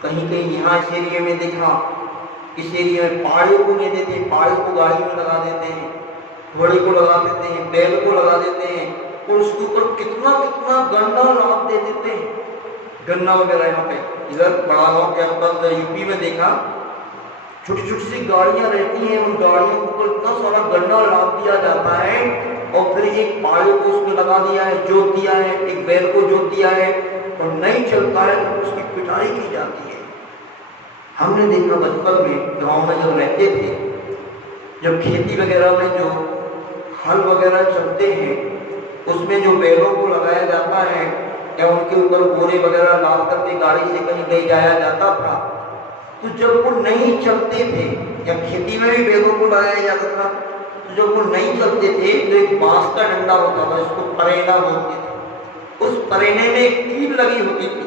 कहीं कहीं यहाँ इस एरिया में देखा, इस एरिया में पाड़े को नहीं देते, पाड़े को गाड़ी में लगा देते हैं, घोड़े को लगा देते हैं, बैल को लगा देते हैं, और उसके ऊपर कितना कितना गन्ना लाद दे देते हैं। गन्ना वगैरह यहाँ पे इधर बड़ा गाँव के आसपास यूपी में देखा, छोटी छोटी सी गाड़ियां रहती हैं, उन गाड़ियों के ऊपर इतना सारा गन्ना लाद दिया जाता है, और फिर एक पाड़े को उसमें लगा दिया है, जोत दिया है, एक बैल को जोत दिया है, और नहीं चलता है तो उसकी पिटाई की जाती है। हमने देखा बचपन में गाँव में जब रहते थे, जब खेती वगैरह में जो हल वगैरह चलते हैं, उसमें जो बैलों को लगाया जाता है या उनके ऊपर बोरे वगैरह लाद करके गाड़ी से कहीं ले जाया जाता था, तो जब वो नहीं चलते थे, या खेती में भी बैलों को लगाया जाता था, तो जब वो नहीं चलते थे तो एक बांस का डंडा होता था, इसको परेना बोलते थे। उस परेने में एक कील लगी होती थी।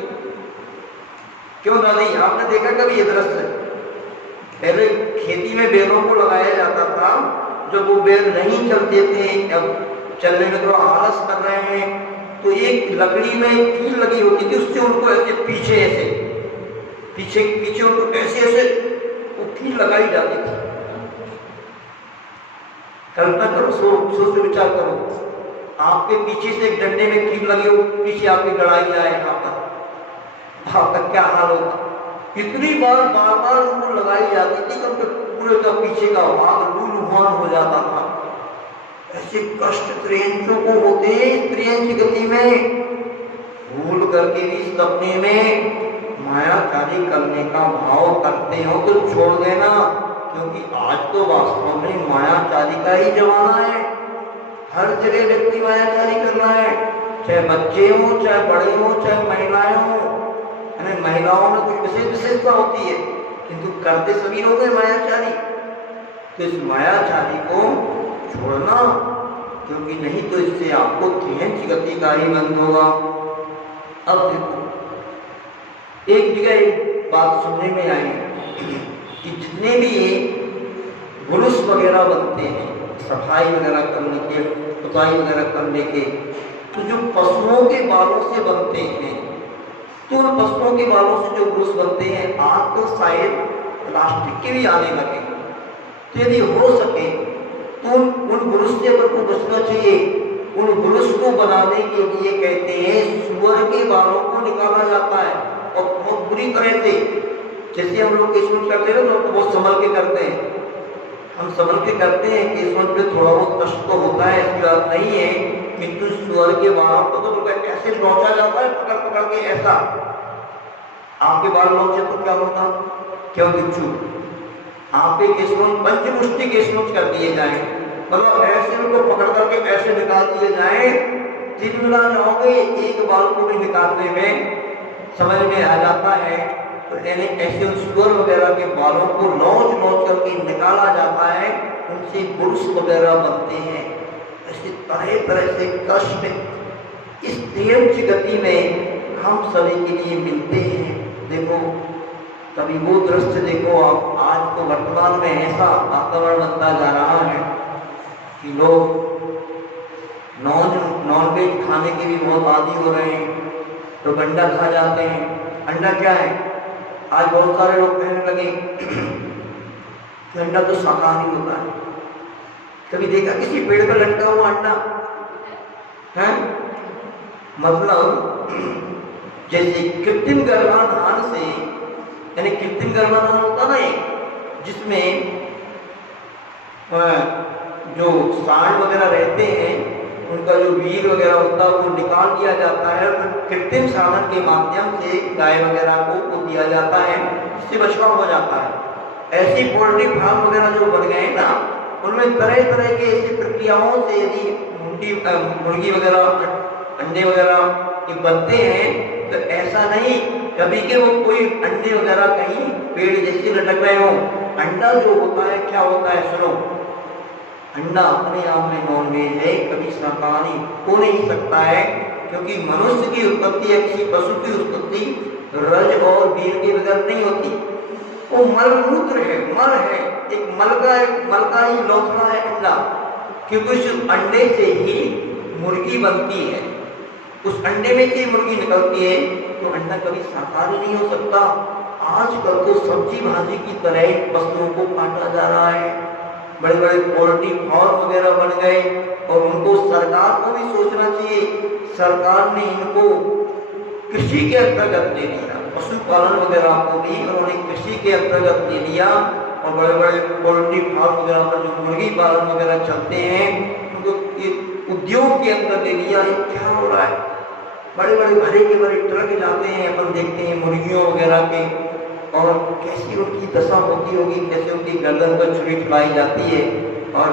क्यों दादी, आपने देखा कभी ये दृश्य? पहले खेती में बैलों को लगाया जाता था, जब वो बैल नहीं चलते थे, अब चलने में थोड़ा आलस कर रहे हैं, तो एक लकड़ी में एक कील लगी होती थी, उससे उनको ऐसे पीछे उनको ऐसे वो कील लगाई जाती थी। कल्पना करो, सोच विचार करो, आपके पीछे से एक डंडे में कील लगी हो, पीछे आपकी लड़ाई आए, यहाँ पर आपका क्या हाल होता। कितनी बार उनको लगाई जाती थी कि उनके पूरे का पीछे का भाग लूलुहान हो जाता था। ऐसे कष्ट त्रियंचों को होते त्रियंच गति में, भूल करके भी सपने में मायाचारी करने का भाव करते हो तो छोड़ देना, क्योंकि आज तो वास्तव में मायाचारी का ही जमाना है। हर जगह व्यक्ति मायाचारी कर रहा है, चाहे बच्चे हो, चाहे बड़े हो, चाहे महिलाएं हो। महिलाओं में कुछ विशेषता होती है, किंतु करते सभी लोग हैं मायाचारी। तो इस मायाचारी को छोड़ना, क्योंकि नहीं तो इससे आपको त्रियंच गति का ही बंद होगा। अब देखो, एक जगह एक बात सुनने में आई कि जितने भी बुरुष वगैरह बनते हैं, सफाई वगैरह करने के, पुताई वगैरह करने के, तो जो पशुओं के बालों से बनते हैं, तो उन पशुओं के बालों से जो ब्रुश बनते हैं, आज तो शायद प्लास्टिक के भी आने लगे। तो यदि हो सके तो उन ब्रुश से अपन को बचना चाहिए। उन ब्रुश को बनाने के लिए कहते हैं सुअर के बालों को निकाला जाता है, और बहुत बुरी तरह से, जैसे हम लोग केशवट करते हैं ना, तो बहुत संभल के करते हैं। हम समझ के करते हैं कि इसमें पे थोड़ा बहुत कष्ट तो होता है, ऐसी बात नहीं है, किंतु सुअर के बालों को तो ऐसे नोचा जाता है पकड़ पकड़ के ऐसा। आपके बाल नोचे तो क्या होता? क्यों बिच्छू? आपके केसनोच पंचमुष्टि केसनोच कर दिए जाए, मतलब ऐसे उनको पकड़ करके ऐसे निकाल दिए जाए, तिलमिला जाओगे, एक बाल को भी निकालने में समझ में आ जाता है। तो यानी ऐसे सुअर वगैरह के बालों को नोच नोच करके निकाला जाता है, उनसे बुर्स वगैरह बनते हैं। ऐसे तरह तरह से कष्ट इस त्रियंच गति में हम सभी के लिए मिलते हैं। देखो कभी वो दृश्य देखो आप, आज तो वर्तमान में ऐसा वातावरण बनता जा रहा है कि लोग नॉनवेज खाने के भी बहुत आदी हो रहे हैं, तो अंडा खा जाते हैं। अंडा क्या है? आज बहुत सारे लोग कहने लगे कि अंडा तो शाकाहारी होता है। कभी देखा किसी पेड़ पर लटका हुआ अंडा है? मतलब जैसे कृत्रिम गर्भाधान से, यानी कृत्रिम गर्भाधान होता ना एक, जिसमें जो सांड वगैरह रहते हैं उनका जो वीर वगैरह होता है वो निकाल दिया जाता है, तो कृत्रिम साधन के माध्यम से गाय वगैरह को दिया जाता है, जिससे बछड़ा हो जाता है। ऐसी पोल्ट्री फार्म वगैरह जो बन गए ना, उनमें तरह तरह के ऐसी प्रक्रियाओं से यदि मुर्गी वगैरह अंडे वगैरह बनते हैं, तो ऐसा नहीं कभी के वो कोई अंडे वगैरह कहीं पेड़ जैसे लटक रहे हो। अंडा जो होता है क्या होता है? सुनो, अंडा अपने आप में नॉनवेज है, कभी शाकाहारी हो नहीं सकता है, क्योंकि मनुष्य की उत्पत्ति या किसी पशु की उत्पत्ति रज और वीर के बगैर नहीं होती। वो मलमूत्र है, मल है, एक मल का ही लौथड़ा है अंडा, क्योंकि उस अंडे से ही मुर्गी बनती है, उस अंडे में से मुर्गी निकलती है, तो अंडा कभी शाकाहारी नहीं हो सकता। आजकल तो सब्जी भाजी की तरह पशुओं को काटा जा रहा है, बड़े बड़े पोल्ट्री फार्म वगैरह बन गए, और उनको सरकार को भी सोचना चाहिए। सरकार ने इनको कृषि के अंतर्गत ले लिया, पशुपालन वगैरह को भी उन्होंने कृषि के अंतर्गत ले लिया, और बड़े बड़े पोल्ट्री फार्म वगैरह पर जो मुर्गी पालन वगैरह चलते हैं उनको उद्योग के अंदर ले लिया। क्या हो रहा है? बड़े बड़े भरे के बड़े ट्रक जाते हैं, अपन देखते हैं मुर्गियों वगैरह के, और कैसी उनकी दशा होती होगी, कैसे उनकी गर्दन पर छुरी चलाई जाती है और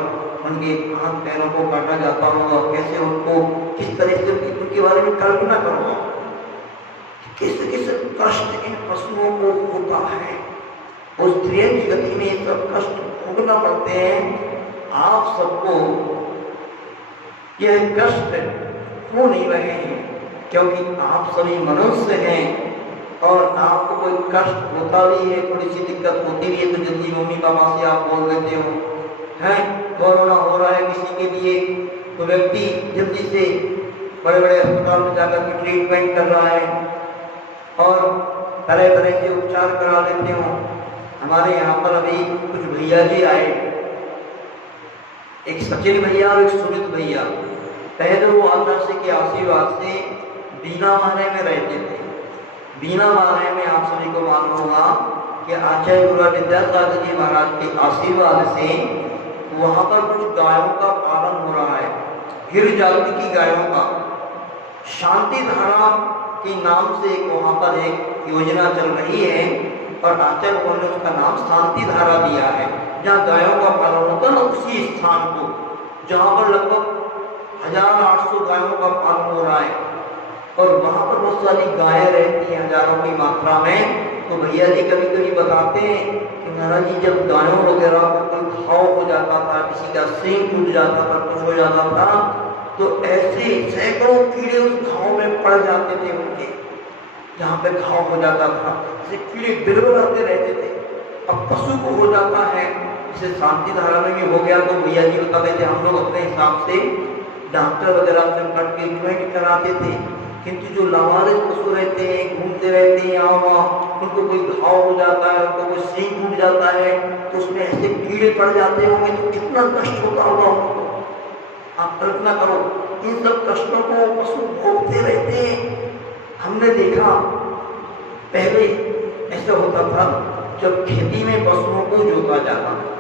उनके हाथ पैरों को काटा जाता होगा, कैसे उनको किस तरह से उनके बारे में कल्पना करो, किस किस कष्ट इन पशुओं को होता है। उस त्रियंच गति में सब कष्ट भोगना पड़ते हैं। आप सबको यह कष्ट हो नहीं रहे हैं, क्योंकि आप सभी मनुष्य हैं, और आपको कोई कष्ट होता भी है, थोड़ी सी दिक्कत होती भी है, तो जल्दी मम्मी पापा से आप बोल देते हो, हैं कोरोना हो रहा है किसी के लिए, तो व्यक्ति जल्दी से बड़े बड़े अस्पताल में जाकर के ट्रीटमेंट कर रहा है और तरह तरह के उपचार करा लेते हो। हमारे यहाँ पर अभी कुछ भैया जी आए, एक सचिन भैया और एक सुमित भैया। पहले वो आदर्श के आशीर्वाद से बीना माने में रहते थे। बीना माने में आप सभी को मालूम होगा कि आचार्य गुरु विद्यासागर जी महाराज के आशीर्वाद से वहाँ पर कुछ गायों का पालन हो रहा है, गिर जाति की गायों का। शांति धारा के नाम से वहाँ पर एक योजना चल रही है, और आचार्य गुरु ने उसका नाम शांति धारा दिया है, जहाँ गायों का पालन होता है ना, उसी स्थान को जहाँ पर लगभग 1800 गायों का पालन हो रहा है, और वहाँ पर बहुत सारी गायें रहती हैं हजारों की मात्रा में। तो भैया जी कभी कभी बताते हैं कि महाराज जी जब गायों वगैरह पर कोई घाव हो जाता था, किसी का सींग टूट जाता था, कुछ हो जाता था, तो ऐसे सैकड़ों कीड़े उस घाव में पड़ जाते थे उनके, जहाँ पे घाव हो जाता था, ऐसे कीड़े बिलबिलाते रहते थे। अब पशु को हो जाता है, इसे शांति धारा में भी हो गया, तो भैया जी बताते थे हम लोग अपने हिसाब से डॉक्टर वगैरह से कट के ट्रीटमेंट कराते थे, किंतु जो लावारिस पशु रहते हैं, घूमते रहते हैं यहाँ वहाँ, उनको कोई घाव हो जाता है, उनको कोई सींग टूट जाता है, तो उसमें ऐसे कीड़े पड़ जाते होंगे, तो कितना कष्ट होता होगा उनको। आप कल्पना करो, इन सब कष्टों को पशु भोगते रहते हैं। हमने देखा पहले ऐसा होता था, जब खेती में पशुओं को जोता जाता था,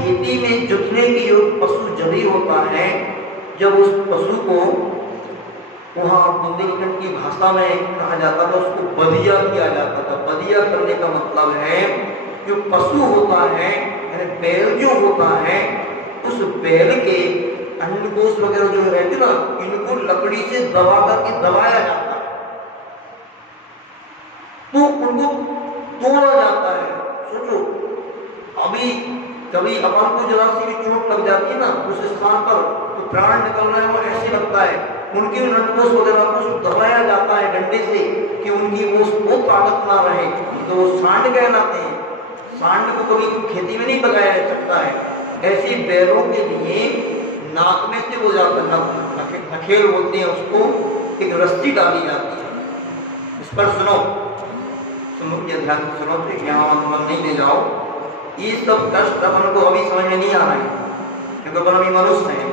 खेती में जुतने के योग पशु जब ही होता है जब उस पशु को वहाँ बुंदेलखंड की भाषा में कहा जाता था, उसको बदिया किया जाता था। बदिया करने का मतलब है जो पशु होता है यानी बैल जो होता है, उस बैल के अंडकोश वगैरह जो रहते ना, इनको लकड़ी से दबा करके दबाया जाता है, तो उनको तोड़ा जाता है। सोचो अभी कभी अपन को जरा सी भी चोट लग जाती है ना उस स्थान पर, तो प्राण निकल रहे हो ऐसे लगता है, उनके नटकोश वगैरह को दबाया जाता है डंडे से कि उनकी वो ताकत ना रहे, तो वो सांड कहलाते हैं। सांड को कभी खेती में नहीं लगाया जा सकता है। ऐसी बैलों के लिए नाक में से वो जाता है, नखेल बोलते हैं उसको, एक रस्सी डाली जाती है। इस पर सुनो ध्यान से सुनो, तो यहाँ मन नहीं ले जाओ। ये सब कष्ट अपन को अभी समझ में नहीं आ रहा है क्योंकि अपन अभी मनुष्य हैं।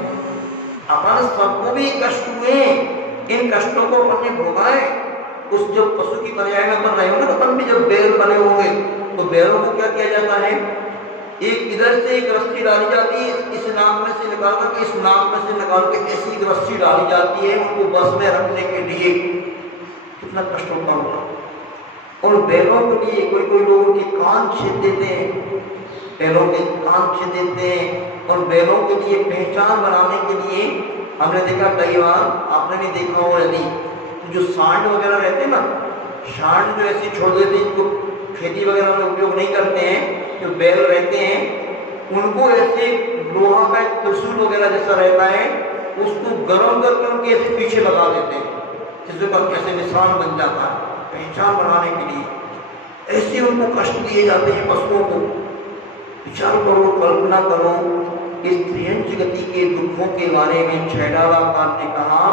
अपन सबको भी कष्ट हुए, इन कष्टों को अपन ने भोगाए। उस जब पशु की पर्याय में बन रहे होंगे तो अपन भी जब बैल बने होंगे तो बैलों को क्या किया जाता है, एक इधर से एक रस्सी डाली जाती है, इस नाक में से निकाल करके इस नाक में से निकाल के ऐसी एक रस्सी डाली जाती है उनको बस में रखने के लिए। कितना कष्ट होता होगा। और बैलों के लिए कोई लोग उनके कान छेद देते हैं, बैलों के कान छेद देते हैं। और बैलों के लिए पहचान बनाने के लिए हमने देखा कई बार, आपने भी देखा हो यदि, जो सांड वगैरह रहते हैं ना, सांड जो ऐसे छोड़ देते हैं, इनको खेती वगैरह में उपयोग नहीं करते हैं, जो बैल रहते हैं उनको ऐसे लोहा का त्रिशूल वगैरह जैसा रहता है, उसको गर्म करके उनके ऐसे पीछे लगा देते हैं, जिससे कैसे निशान बन जाता है पहचान बनाने के लिए। ऐसे उनको कष्ट दिए जाते हैं पशुओं को। विचार करो, कल्पना करो इस त्रियंच गति के दुखों के बारे में। छैडालाकार ने कहा,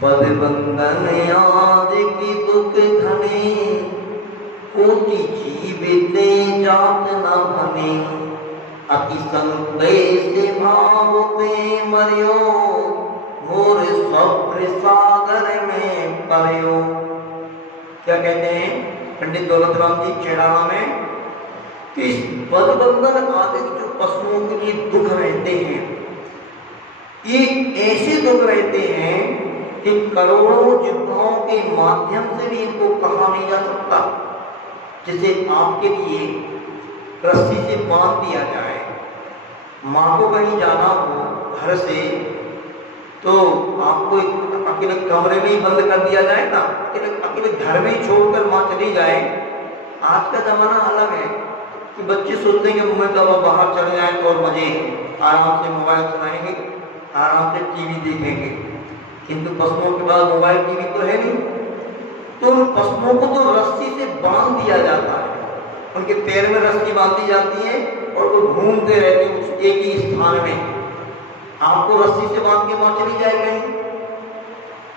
बद बंधन याद की दुख धने, कोटि जीविते जात न भने, अति संदेश भावते मरियो, मोर स्वप्न सागर में परियो। क्या कहते हैं पंडित दौलतराम जी छैडाला में, कि इस बदबंधन आदि जो पशुओं के लिए दुख रहते हैं, ये ऐसे दुख रहते हैं कि करोड़ों जिह्वाओं के माध्यम से भी इनको कहा नहीं जा सकता। जैसे आपके लिए रस्सी से बांध दिया जाए, माँ को कहीं जाना हो घर से, तो आपको एक अकेले कमरे में ही बंद कर दिया जाए ना, अकेले घर में ही छोड़कर माँ चली जाए। आज का जमाना अलग है कि बच्चे सोचते हैं कि मम्मी पापा बाहर चले जाएं तो और मजे हैं, आराम से मोबाइल चलाएंगे, आराम से टीवी देखेंगे। किंतु पशुओं के पास मोबाइल टीवी तो है नहीं, तो उन पशुओं को तो रस्सी से बांध दिया जाता है, उनके पैर में रस्सी बांधी जाती है और वो घूमते रहते हैं उस एक ही स्थान में। आपको रस्सी से बांध के माँ चली जाए कहीं,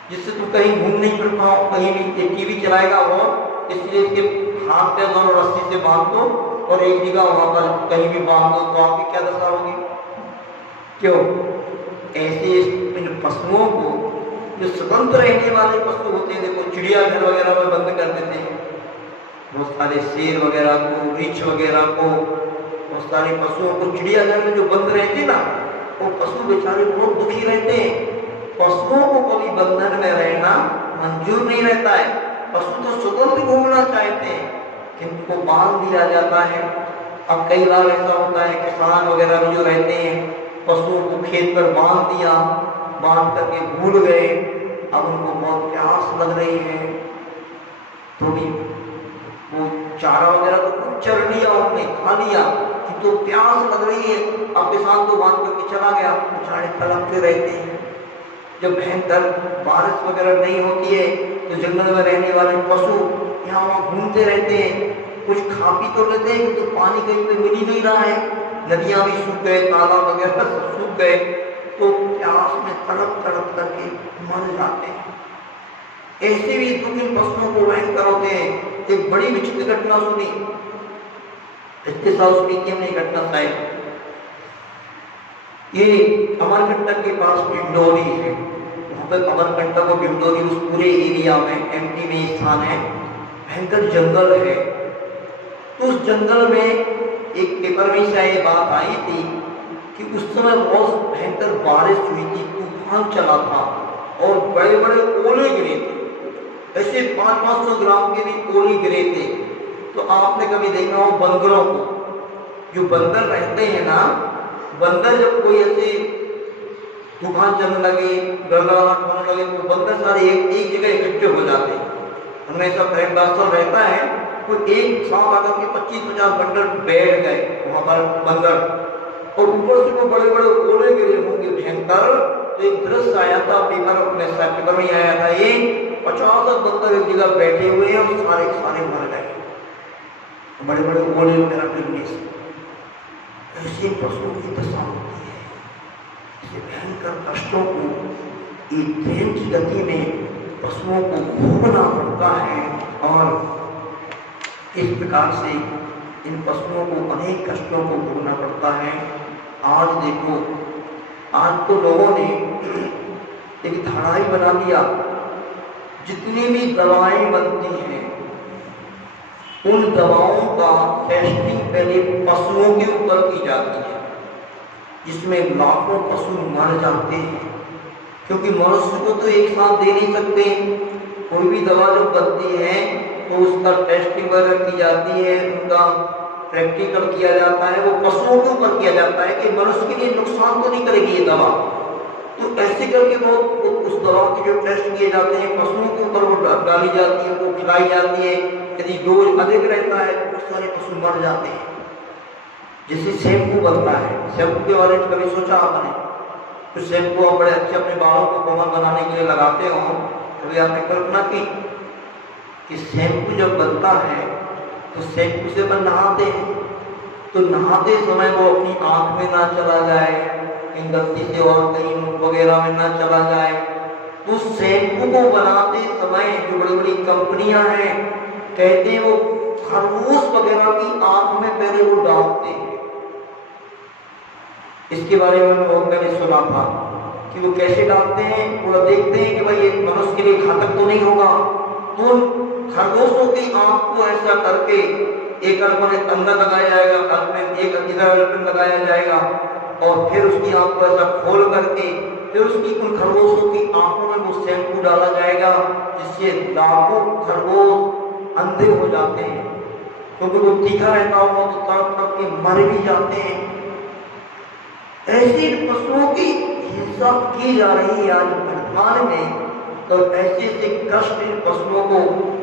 जिससे तुम कहीं घूम नहीं फिर पाओ, कहीं भी टीवी चलाएगा वो, इसलिए इसके हाथ पैर दोनों रस्सी से बांध दो और एक जगह वहां पर कहीं भी बांध दो, तो आपकी क्या दशा होगी। क्यों ऐसे इन पशुओं को, जो स्वतंत्र रहने वाले पशु होते हैं, देखो चिड़ियाघर वगैरह में बंद कर देते हैं बहुत सारे शेर वगैरह को, रीछ वगैरह को, बहुत सारे पशुओं को चिड़ियाघर में जो बंद रहते ना, वो पशु बेचारे बहुत दुखी रहते हैं। पशुओं को कभी बंधन में रहना मंजूर नहीं रहता है। पशु तो स्वतंत्र घूमना चाहते हैं, किंतु को बांध दिया जाता है। अब कई बार ऐसा होता है किसान वगैरह भी जो रहते हैं, पशुओं को खेत पर बांध दिया, बांध करके भूल गए, अब उनको बहुत प्यास लग रही है, तो भी वो चारा वगैरह तो चर लिया, उन्होंने खा लिया, तो प्यास लग रही है, अब किसान को बांध करके चला गया, बेचारे तड़पते रहते हैं। जब भयंकर बारिश वगैरह नहीं होती है तो जंगल में रहने वाले पशु यहाँ वहाँ घूमते रहते हैं, कुछ खा पी तो लेते हैं, तो पानी कहीं पे मिल ही नहीं रहा है, नदियाँ भी सूख गए, तालाब वगैरह सब सूख गए, तो प्यास में तड़प तड़प करके मर जाते हैं। ऐसे भी दुख इन पशुओं को भयंकर होते हैं। एक बड़ी विचित्र घटना सुनी, इसके साउथ में घटना शायद, ये अमरकंटक के पास डिंडोरी है, वहाँ पर अमरकंटक और डिंडोरी उस पूरे एरिया में एमपी में स्थान है, भयंकर जंगल है। तो उस जंगल में एक पेपर में शायद ये बात आई थी कि उस समय बहुत भयंकर बारिश हुई थी, तूफान चला था और बड़े बड़े ओले गिरे थे, ऐसे 500-500 ग्राम के भी ओले गिरे थे। तो आपने कभी देखा हो बंदरों को, जो बंदर रहते हैं ना, बंदर जब कोई ऐसे तूफान चलने लगे, गड़गड़ाहट होने लगे, तो बंदर सारे एक जगह इकट्ठे हो जाते हैं। उनमें ऐसा प्रेमदास्तर रहता है, कोई एक साथ आकर के 25-50 बंदर बैठ गए वहां पर बंदर, और ऊपर से वो बड़े बड़े ओले गिरे होंगे भयंकर। तो एक दृश्य आया था पेपर में आया था, ये 50 बंदर एक जगह बैठे हुए हैं और सारे के सारे मर गए, बड़े बड़े ओले वगैरह गिरने से। ऐसे पशुओं की दशा होती है, ऐसे भयंकर कष्टों को एक ट्रेन की गति में पशुओं को भोगना पड़ता है। और इस प्रकार से इन पशुओं को अनेक कष्टों को भोगना पड़ता है। आज देखो, आज तो लोगों ने एक धारणा ही बना दिया, जितनी भी दवाएं बनती हैं उन दवाओं का टेस्टिंग पहले पशुओं के ऊपर की जाती है, जिसमें लाखों पशु मर जाते हैं, क्योंकि मनुष्य को तो एक साथ दे नहीं सकते। कोई भी दवा जब बनती है तो उसका टेस्टिंग वगैरह की जाती है, उनका प्रैक्टिकल किया जाता है, वो पशुओं के ऊपर किया जाता है कि मनुष्य के लिए नुकसान तो नहीं करेगी ये दवा। तो ऐसे करके वो उस दवा के जो टेस्ट किए जाते हैं पशुओं के ऊपर वो डाली जाती है, वो खिलाई जाती है। यदि डोज अधिक रहता है तो बहुत सारे पशु मर जाते हैं। जैसे शैम्पू बनता है, शैम्पू के बारे में कभी सोचा आपने? तो शैम्पू आप बड़े अच्छे अपने बालों को कोमल बनाने के लिए लगाते हो, कभी आपने कल्पना की कि शैम्पू जब बनता है तो शैम्पू से अपन नहाते हैं, तो नहाते समय वो अपनी आंख में ना चला जाए, कहीं गलती से और कहीं मुंह वगैरह में ना चला जाए। तो शैम्पू को बनाते समय जो बड़ी बड़ी कंपनियां हैं, कहते हैं वो खरगोश वगैरह की आंख में पहले वो डालते हैं। इसके बारे में बहुत मैंने सुना था कि वो कैसे डालते हैं, पूरा देखते हैं कि भाई ये मनुष्य के लिए घातक तो नहीं होगा। तो खरगोशों की आंख को ऐसा करके एक अंदर लगाया जाएगा, अंत में एक इधर लगाया जाएगा, और फिर उसकी आंख को ऐसा खोल करके फिर उसकी उन खरगोशों की आंखों में वो शैम्पू डाला जाएगा, जिससे लाखों खरगोश अंधे हो जाते हैं, क्योंकि वो तीखा रहता होगा तो तड़प तड़प के मर भी जाते हैं। ऐसे पशुओं की हिंसा की जा रही है आज वर्तमान में। तो ऐसे ऐसे कष्ट इन पशुओं को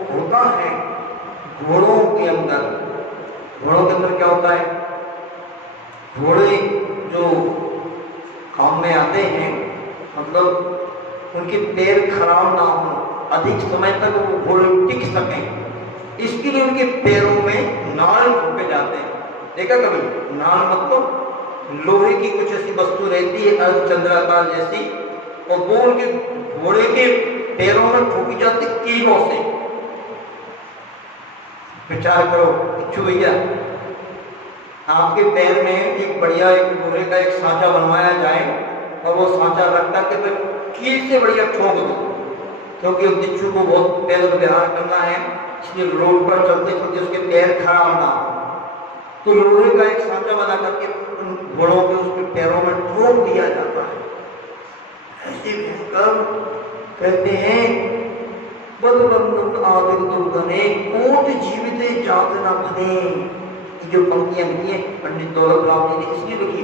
होता है। घोड़ों के अंदर क्या होता है? घोड़े जो काम में आते हैं, मतलब उनके पैर खराब ना हो, अधिक समय तक वो घोड़े टिक सकें, इसके लिए उनके पैरों में नाल ठोके जाते हैं। देखा कभी? नाल मतलब लोहे की कुछ ऐसी वस्तु रहती है अर्धचंद्राकार जैसी, और वो उनके घोड़े के पैरों में ठोकी जाती कीलों से। विचार करो बिच्छू भैया, आपके पैर में एक बढ़िया एक लोहे का एक सांचा बनवाया जाए और वो सांचा रख करके फिर कील से बढ़िया ठोक दो, क्योंकि उस बिच्छू को बहुत पैदल विहार करना है, इसलिए रोड पर चलते चलते उसके पैर खराब ना हो। तो लोहे का एक सांचा बना करके घोड़ों के उसके पैरों में ठोक दिया जाता है। ऐसे भयंकर कहते हैं बदबंधन आदिर दुर्गने कोट जीवित जात न बने। ये जो पंक्तियां लिखी है पंडित दौलत राम जी ने इसलिए लिखी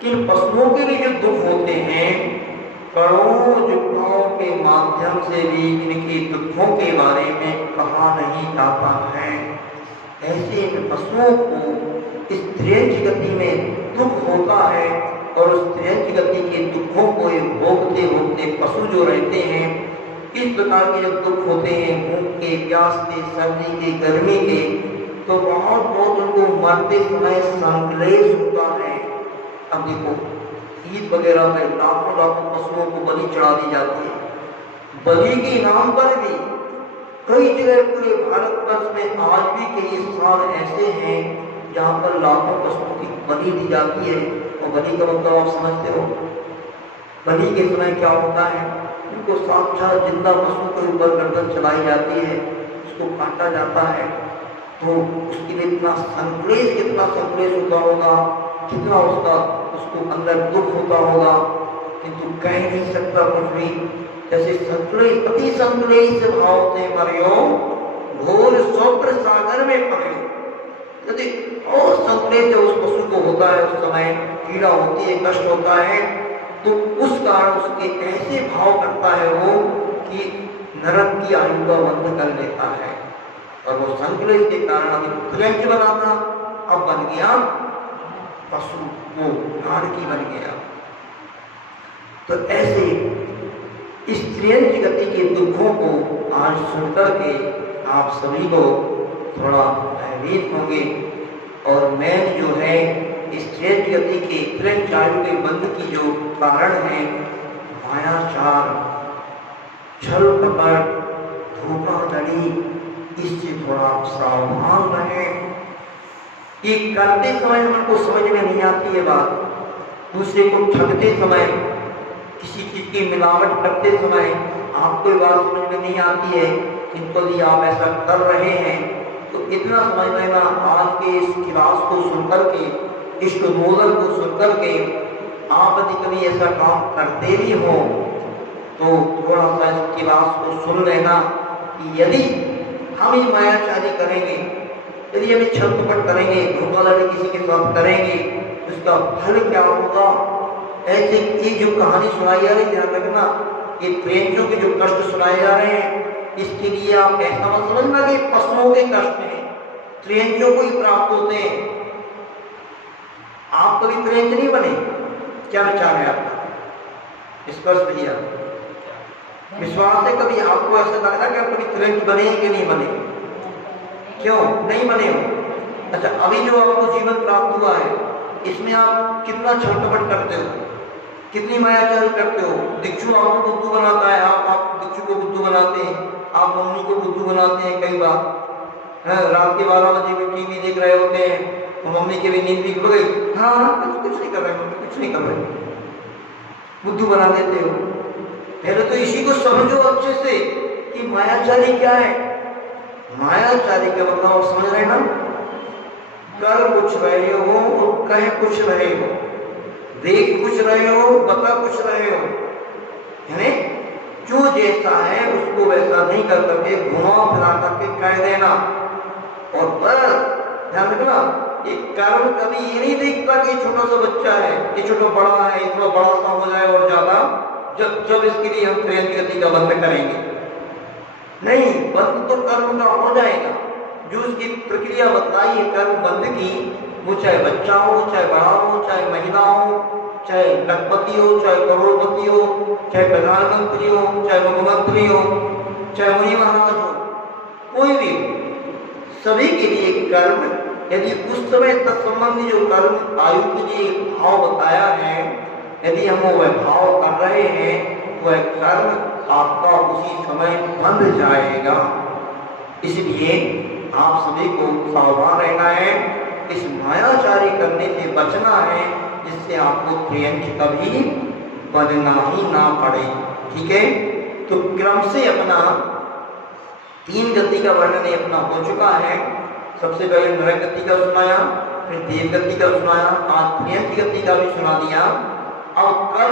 कि इन पशुओं के लिए जो दुख होते हैं, करोड़ों जुगों के माध्यम से भी इनके दुखों के बारे में कहा नहीं जाता है। ऐसे इन पशुओं को इस त्रियंच गति में दुख होता है, और उस त्रियंच गति के दुखों को भोगते भोगते पशु जो रहते हैं, इस प्रकार के जब दुख होते हैं, भूख के, प्यास के, सर्दी के, गर्मी के, तो बहुत उनको मरते समय संक्लेश होता है। अब देखो ईद वगैरह में लाखों पशुओं को बलि चढ़ा दी जाती है। बलि के नाम पर भी कई जगह पूरे भारतवर्ष में आज भी कई स्थान ऐसे हैं जहाँ पर लाखों पशुओं की बलि दी जाती है। और बलि का मतलब आप समझते हो, बलि के समय क्या होता है? उनको साक्षात जिंदा पशु के ऊपर गर्दन चलाई जाती है, उसको काटा जाता है, तो उसके लिए कितना संक्लेश होता होगा, कितना उसको अंदर दुख होता होगा, किंतु कह नहीं सकता कुछ भी। जैसे संक्लेश, अति संक्लेश भाव से मरियो, घोर स्वप्न सागर में पड़ियो। यदि और संक्लेश उस पशु को होता है, उस समय पीड़ा होती है, कष्ट होता है, तो उस कारण उसके ऐसे भाव करता है वो कि नरक की आयु का बंध कर लेता है। और वो संक्लेश के कारण अभी त्रियंच बना था, अब बन गया पशु, वो नारकी बन गया। तो ऐसे इस त्रियंच गति के दुखों को आज सुनकर के आप सभी को थोड़ा भयभीत होंगे। और मैंने जो है इस त्रियंच गति के त्रियंच आयु के बंध की जो कारण है, मायाचार, छल कपट, धोखाधड़ी, इससे थोड़ा सावधान रहें। ये करते समय हमको समझ में नहीं आती है बात, दूसरे को ठगते समय, किसी चीज की मिलावट करते समय आपको ये बात समझ में नहीं आती है, किंतु यदि आप ऐसा कर रहे हैं तो इतना समझ लेना, आज के इस क्लास को सुनकर के, इस नोदल को सुनकर के आप यदि कभी ऐसा काम करते भी हो तो थोड़ा सा इस क्लास को सुन लेना कि यदि हम ये मायाचारी करेंगे, यदि हम छल कपट करेंगे, धोखाधड़ी किसी के साथ करेंगे, उसका फल क्या होगा। ऐसे ये जो कहानी सुनाई जा रही है, ध्यान रखना, ये प्रेमियों के जो कष्ट सुनाए जा रहे हैं, इसके लिए आप ऐसा मत समझना कि पशुओं के कष्ट हैं, त्रियंचों को ही प्राप्त होते हैं। आप कभी त्रियंच नहीं बने, क्या विचार है आपका इस पर भैया? विश्वास है कभी आपको ऐसा लगता कि आप कभी त्रियंच बने कि नहीं बने? क्यों नहीं बने हो? अच्छा, अभी जो आपको जीवन प्राप्त हुआ है, इसमें आप कितना छल कपट करते हो, कितनी मायाचारी करते हो। दिक्षु आपको बुद्धू बनाता है, आप दिक्षु को बुद्धू बनाते हैं, आप मम्मी को बुद्धू बनाते हैं। कई बार रात के 12 बजे भी टीवी देख रहे होते हैं, तो मम्मी की भी नींद भी खुल गई, हाँ कुछ नहीं कर रहे, मम्मी कुछ नहीं कर रहे, बुद्धू बना देते हो। पहले तो इसी को समझो अच्छे से कि मायाचारी क्या है। मायाचारी का मतलब समझ रहे ना, कर कुछ रहे हो और कह कुछ रहे हो, देख कुछ रहे हो, बता कुछ रहे हो, यानी जो जैसा है उसको वैसा नहीं कर करके घुमा फिरा करके कह देना। और पर ध्यान रखना, ये कर्म कभी ये नहीं देखता कि छोटा सा बच्चा है, ये छोटा बड़ा है, ये थोड़ा बड़ा सा हो जाए और ज्यादा, जब इसके लिए हम त्रियंच गति का बंध करेंगे, नहीं, बंध तो कर्म का हो जाएगा। जो उसकी प्रक्रिया बताई है कर्म बंध की, वो चाहे बच्चा हो, चाहे बड़ा हो, चाहे महिला हो, चाहे लखपति हो, चाहे करोड़पति हो, चाहे प्रधानमंत्री हो, चाहे मुख्यमंत्री हो, चाहे मुनि महाराज हो, कोई भी, सभी के लिए कर्म, यदि उस समय तत्संबंधी जो कर्म आयु के लिए भाव बताया है, यदि हम वह भाव कर रहे हैं, वह कर्म आपका उसी समय बंध जाएगा। इसलिए आप सभी को सावधान रहना है, इस मायाचारी करने से बचना है, जिससे आपको त्रियंच कभी बनना ही ना पड़े। ठीक है, तो क्रम से अपना 3 गति का वर्णन अपना हो चुका है। सबसे पहले नरक गति का सुनाया, फिर देव गति का सुनाया, आज त्रियंच गति का भी सुना दिया। अब कल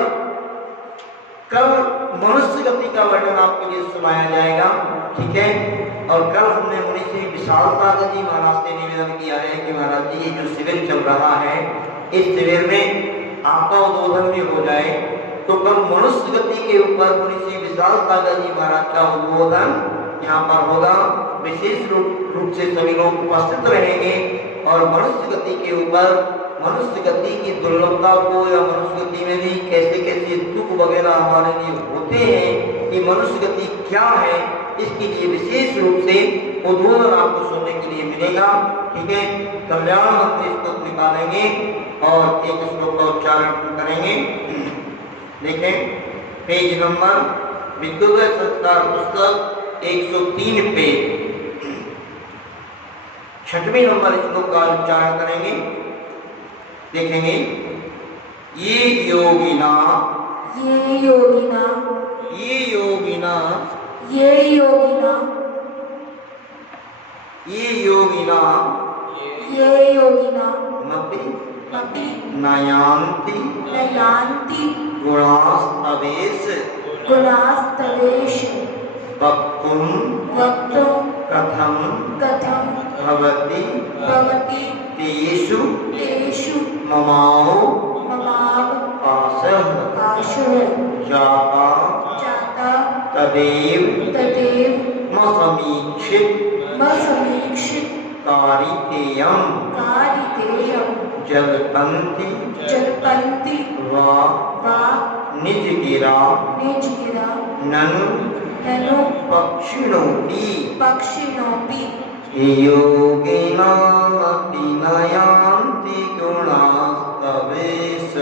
मनुष्य गति का वर्णन आपके लिए सुनाया जाएगा। ठीक है, और कल हमने मुनि श्री विशाल सागर जी महाराज से निवेदन किया है कि महाराज जी, ये जो शिविर चल रहा है, इस शिविर में आपका उद्बोधन भी हो जाए, तो कल मनुष्य गति के ऊपर मुनि श्री विशाल सागर जी महाराज का उद्बोधन यहाँ पर होगा। विशेष रूप से सभी लोग उपस्थित रहेंगे और मनुष्य गति के ऊपर, मनुष्य गति की दुर्लभता को, या मनुष्य गति में भी कैसे कैसे दुख वगैरह हमारे लिए होते हैं, कि मनुष्य गति क्या है, इसके लिए विशेष रूप से उद्बोधन आपको सुनने के लिए मिलेगा। ठीक है, कल्याण मंत्र इसको निकालेंगे और एक श्लोक का उच्चारण करेंगे। देखें, पेज नंबर विद्युत संस्कार पुस्तक 103 पे 6वें नंबर श्लोक का उच्चारण करेंगे। देखेंगे, ये योगिना, ये योगिना, ये योगिना, ये योगिना, ये योगिना ये योगिना मपि अपि नयान्ति नयान्ति गुणास्तवेश गुणास्तवेश वक्तुं वक्तुं कथं कथं भवति भवति तेषु तेषु ममाव ममावकाशः आशः जाता जाता तदेव तदेव मसमीक्षित मसमीक्षित कारितेयं कारितेयं जल्पन्ति जल्पन्ति वा वा निजगिरा निजगिरा ननु ननु पक्षिणोऽपि पक्षिणोऽपि योगिनामपि नयान्ति गुणास्तवेश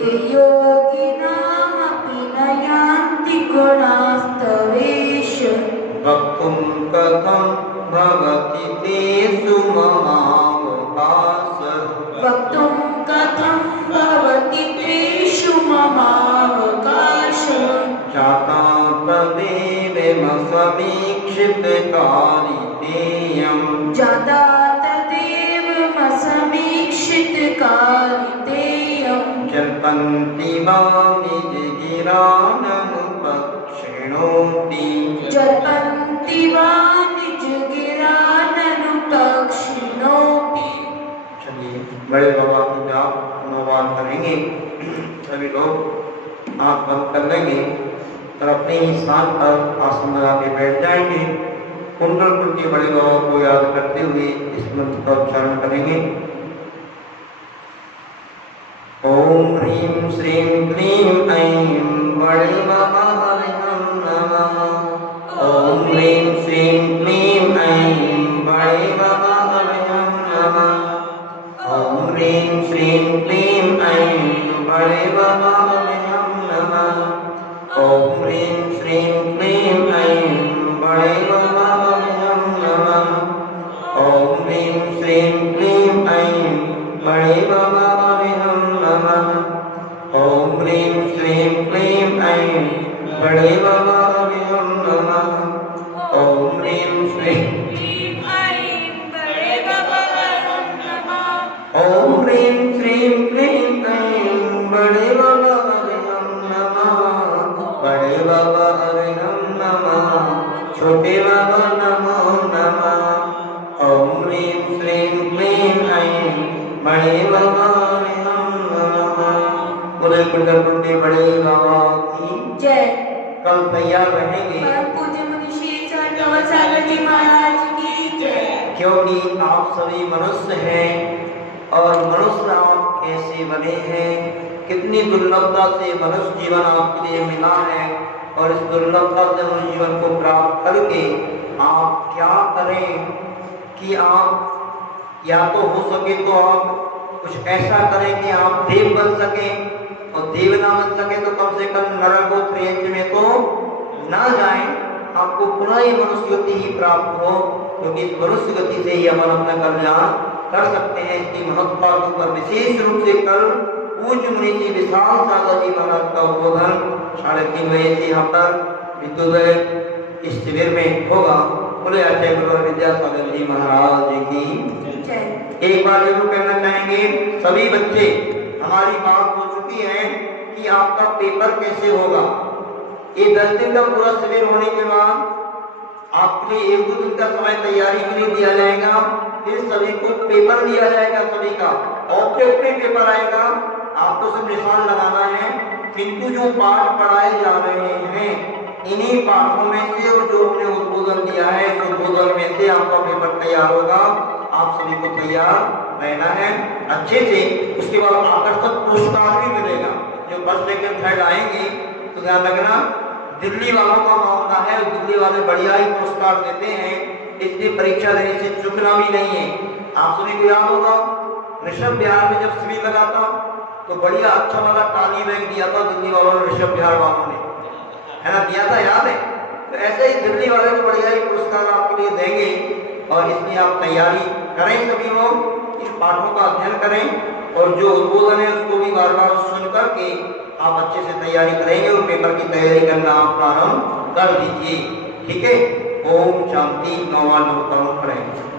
ये योगिनामपि नयान्ति गुणास्तवेश वक्तुं कथं भवति तेषु ममावकाशः वक्तुं कथं भवति तेषु ममावकाशः जाता तदेवमसमीक्षितकारितेयं जाता तदेवमसमीक्षितकारितेयं जल्पन्ति वा निजगिरा ननु पक्षिणोऽपि जल्पन्ति वा निजगिरा ननु पक्षिणोऽपि। चलिए बड़े बाबा की जाप अनुवाद करेंगे। सभी लोग आँख बंद कर लेंगे और अपने ही स्थान पर आसन लगा के बैठ जाएंगे। कुंडलपुर के बड़े बाबा को याद करते हुए इस मंत्र का उच्चारण करेंगे। ओम ह्रीं श्रीं क्लीं ऐं बड़े बाबा हरिहं नमः। ओम ह्रीं श्रीं क्लीं ऐं बड़े बाबा हरिहं नमः। ओम ह्रीं श्रीं क्लीं ऐं बड़े बाबा हरिहं नमः। ओम ह्रीं श्रीं क्लीं ऐं बड़े बाबा हरिहं नमः। ओम ह्रीं श्रीं क्लीं ऐं बड़े बाबा हरिहं नमः। ओम ह्रीं श्रीं क्लीं ऐं बड़े बाबा हरिहं नमः। ओम ह्रीं श्रीं ओम ह्रीं श्रीं क्लीं ऐं बड़े बाबा हरिहं नमः। बड़े बाबा हरिहं नमः। छोटे बाबा नमो नमः। ओम ह्रीं श्रीं क्लीं ऐं बड़े बाबा हरिहं नमः। पूरे कुंडलपुर के बड़े बाबा की जय। कल तैयार रहेंगे परम पूज्य मुनि श्री धवल सागर जी महाराज की जय। क्योंकि आप सभी मनुष्य हैं और मनुष्य आप कैसे बने हैं, कितनी दुर्लभता से मनुष्य जीवन आपके लिए मिला है और इस दुर्लभता से मनुष्य जीवन को प्राप्त करके आप क्या करें कि आप या तो हो सके तो आप कुछ ऐसा करें कि आप देव बन सके और देव ना बन सके तो कम से कम नरक और त्रेंच में तो ना जाएं, आपको पुनः ही मनुष्य गति ही प्राप्त हो, क्योंकि इस मनुष्य गति से ही अपन अपना कल्याण कर सकते हैं। इसकी महत्ता के ऊपर विशेष रूप से कल पूज्य मुनि जी विशाल सागर जी महाराज का उद्बोधन 3:30 बजे से यहाँ पर विद्युदय इस शिविर में होगा। बोले आचार्य गुरु विद्यासागर जी महाराज की जय। एक बार जरूर कहना चाहेंगे, सभी बच्चे हमारी बात हो चुकी है कि आपका पेपर कैसे होगा। ये 10 दिन का पूरा शिविर होने के बाद आपके लिए 1-2 दिन का समय तैयारी के लिए दिया जाएगा। फिर सभी को पेपर दिया जाएगा, सभी का ऑब्जेक्टिव पेपर आएगा। आपको सिर्फ निशान लगाना है, किंतु जो पाठ पढ़ाए जा रहे हैं इन्हीं पाठों में से और जो हमने उद्बोधन दिया है उस उद्बोधन में से आपका पेपर तैयार होगा। आप सभी को तैयार रहना है अच्छे से। उसके बाद आकर्षक पुरस्कार भी मिलेगा। जो फर्स्ट सेकंड थर्ड आएंगे तो ध्यान रखना, दिल्ली वालों का मामला है, दिल्ली वाले बढ़िया ही पुरस्कार देते हैं, इसलिए परीक्षा देने से चूकना भी नहीं है। आप सभी को याद होगा ऋषभ बिहार में जब शिविर लगा था तो बढ़िया अच्छा वाला टाली बैग दिया था दिल्ली वालों ने, ऋषभ बिहार वालों ने, है ना, दिया था, याद है। तो ऐसे ही दिल्ली वाले तो बढ़िया ही पुरस्कार आपके लिए देंगे और इसलिए आप तैयारी करें। सभी लोग इस पाठों का अध्ययन करें और जो उद्बोधन है उसको भी बार बार सुन करके आप अच्छे से तैयारी करेंगे और पेपर की तैयारी करना आप प्रारंभ कर दीजिए। ठीक है। ओम शांति 9 बार नमस्कार करेंगे।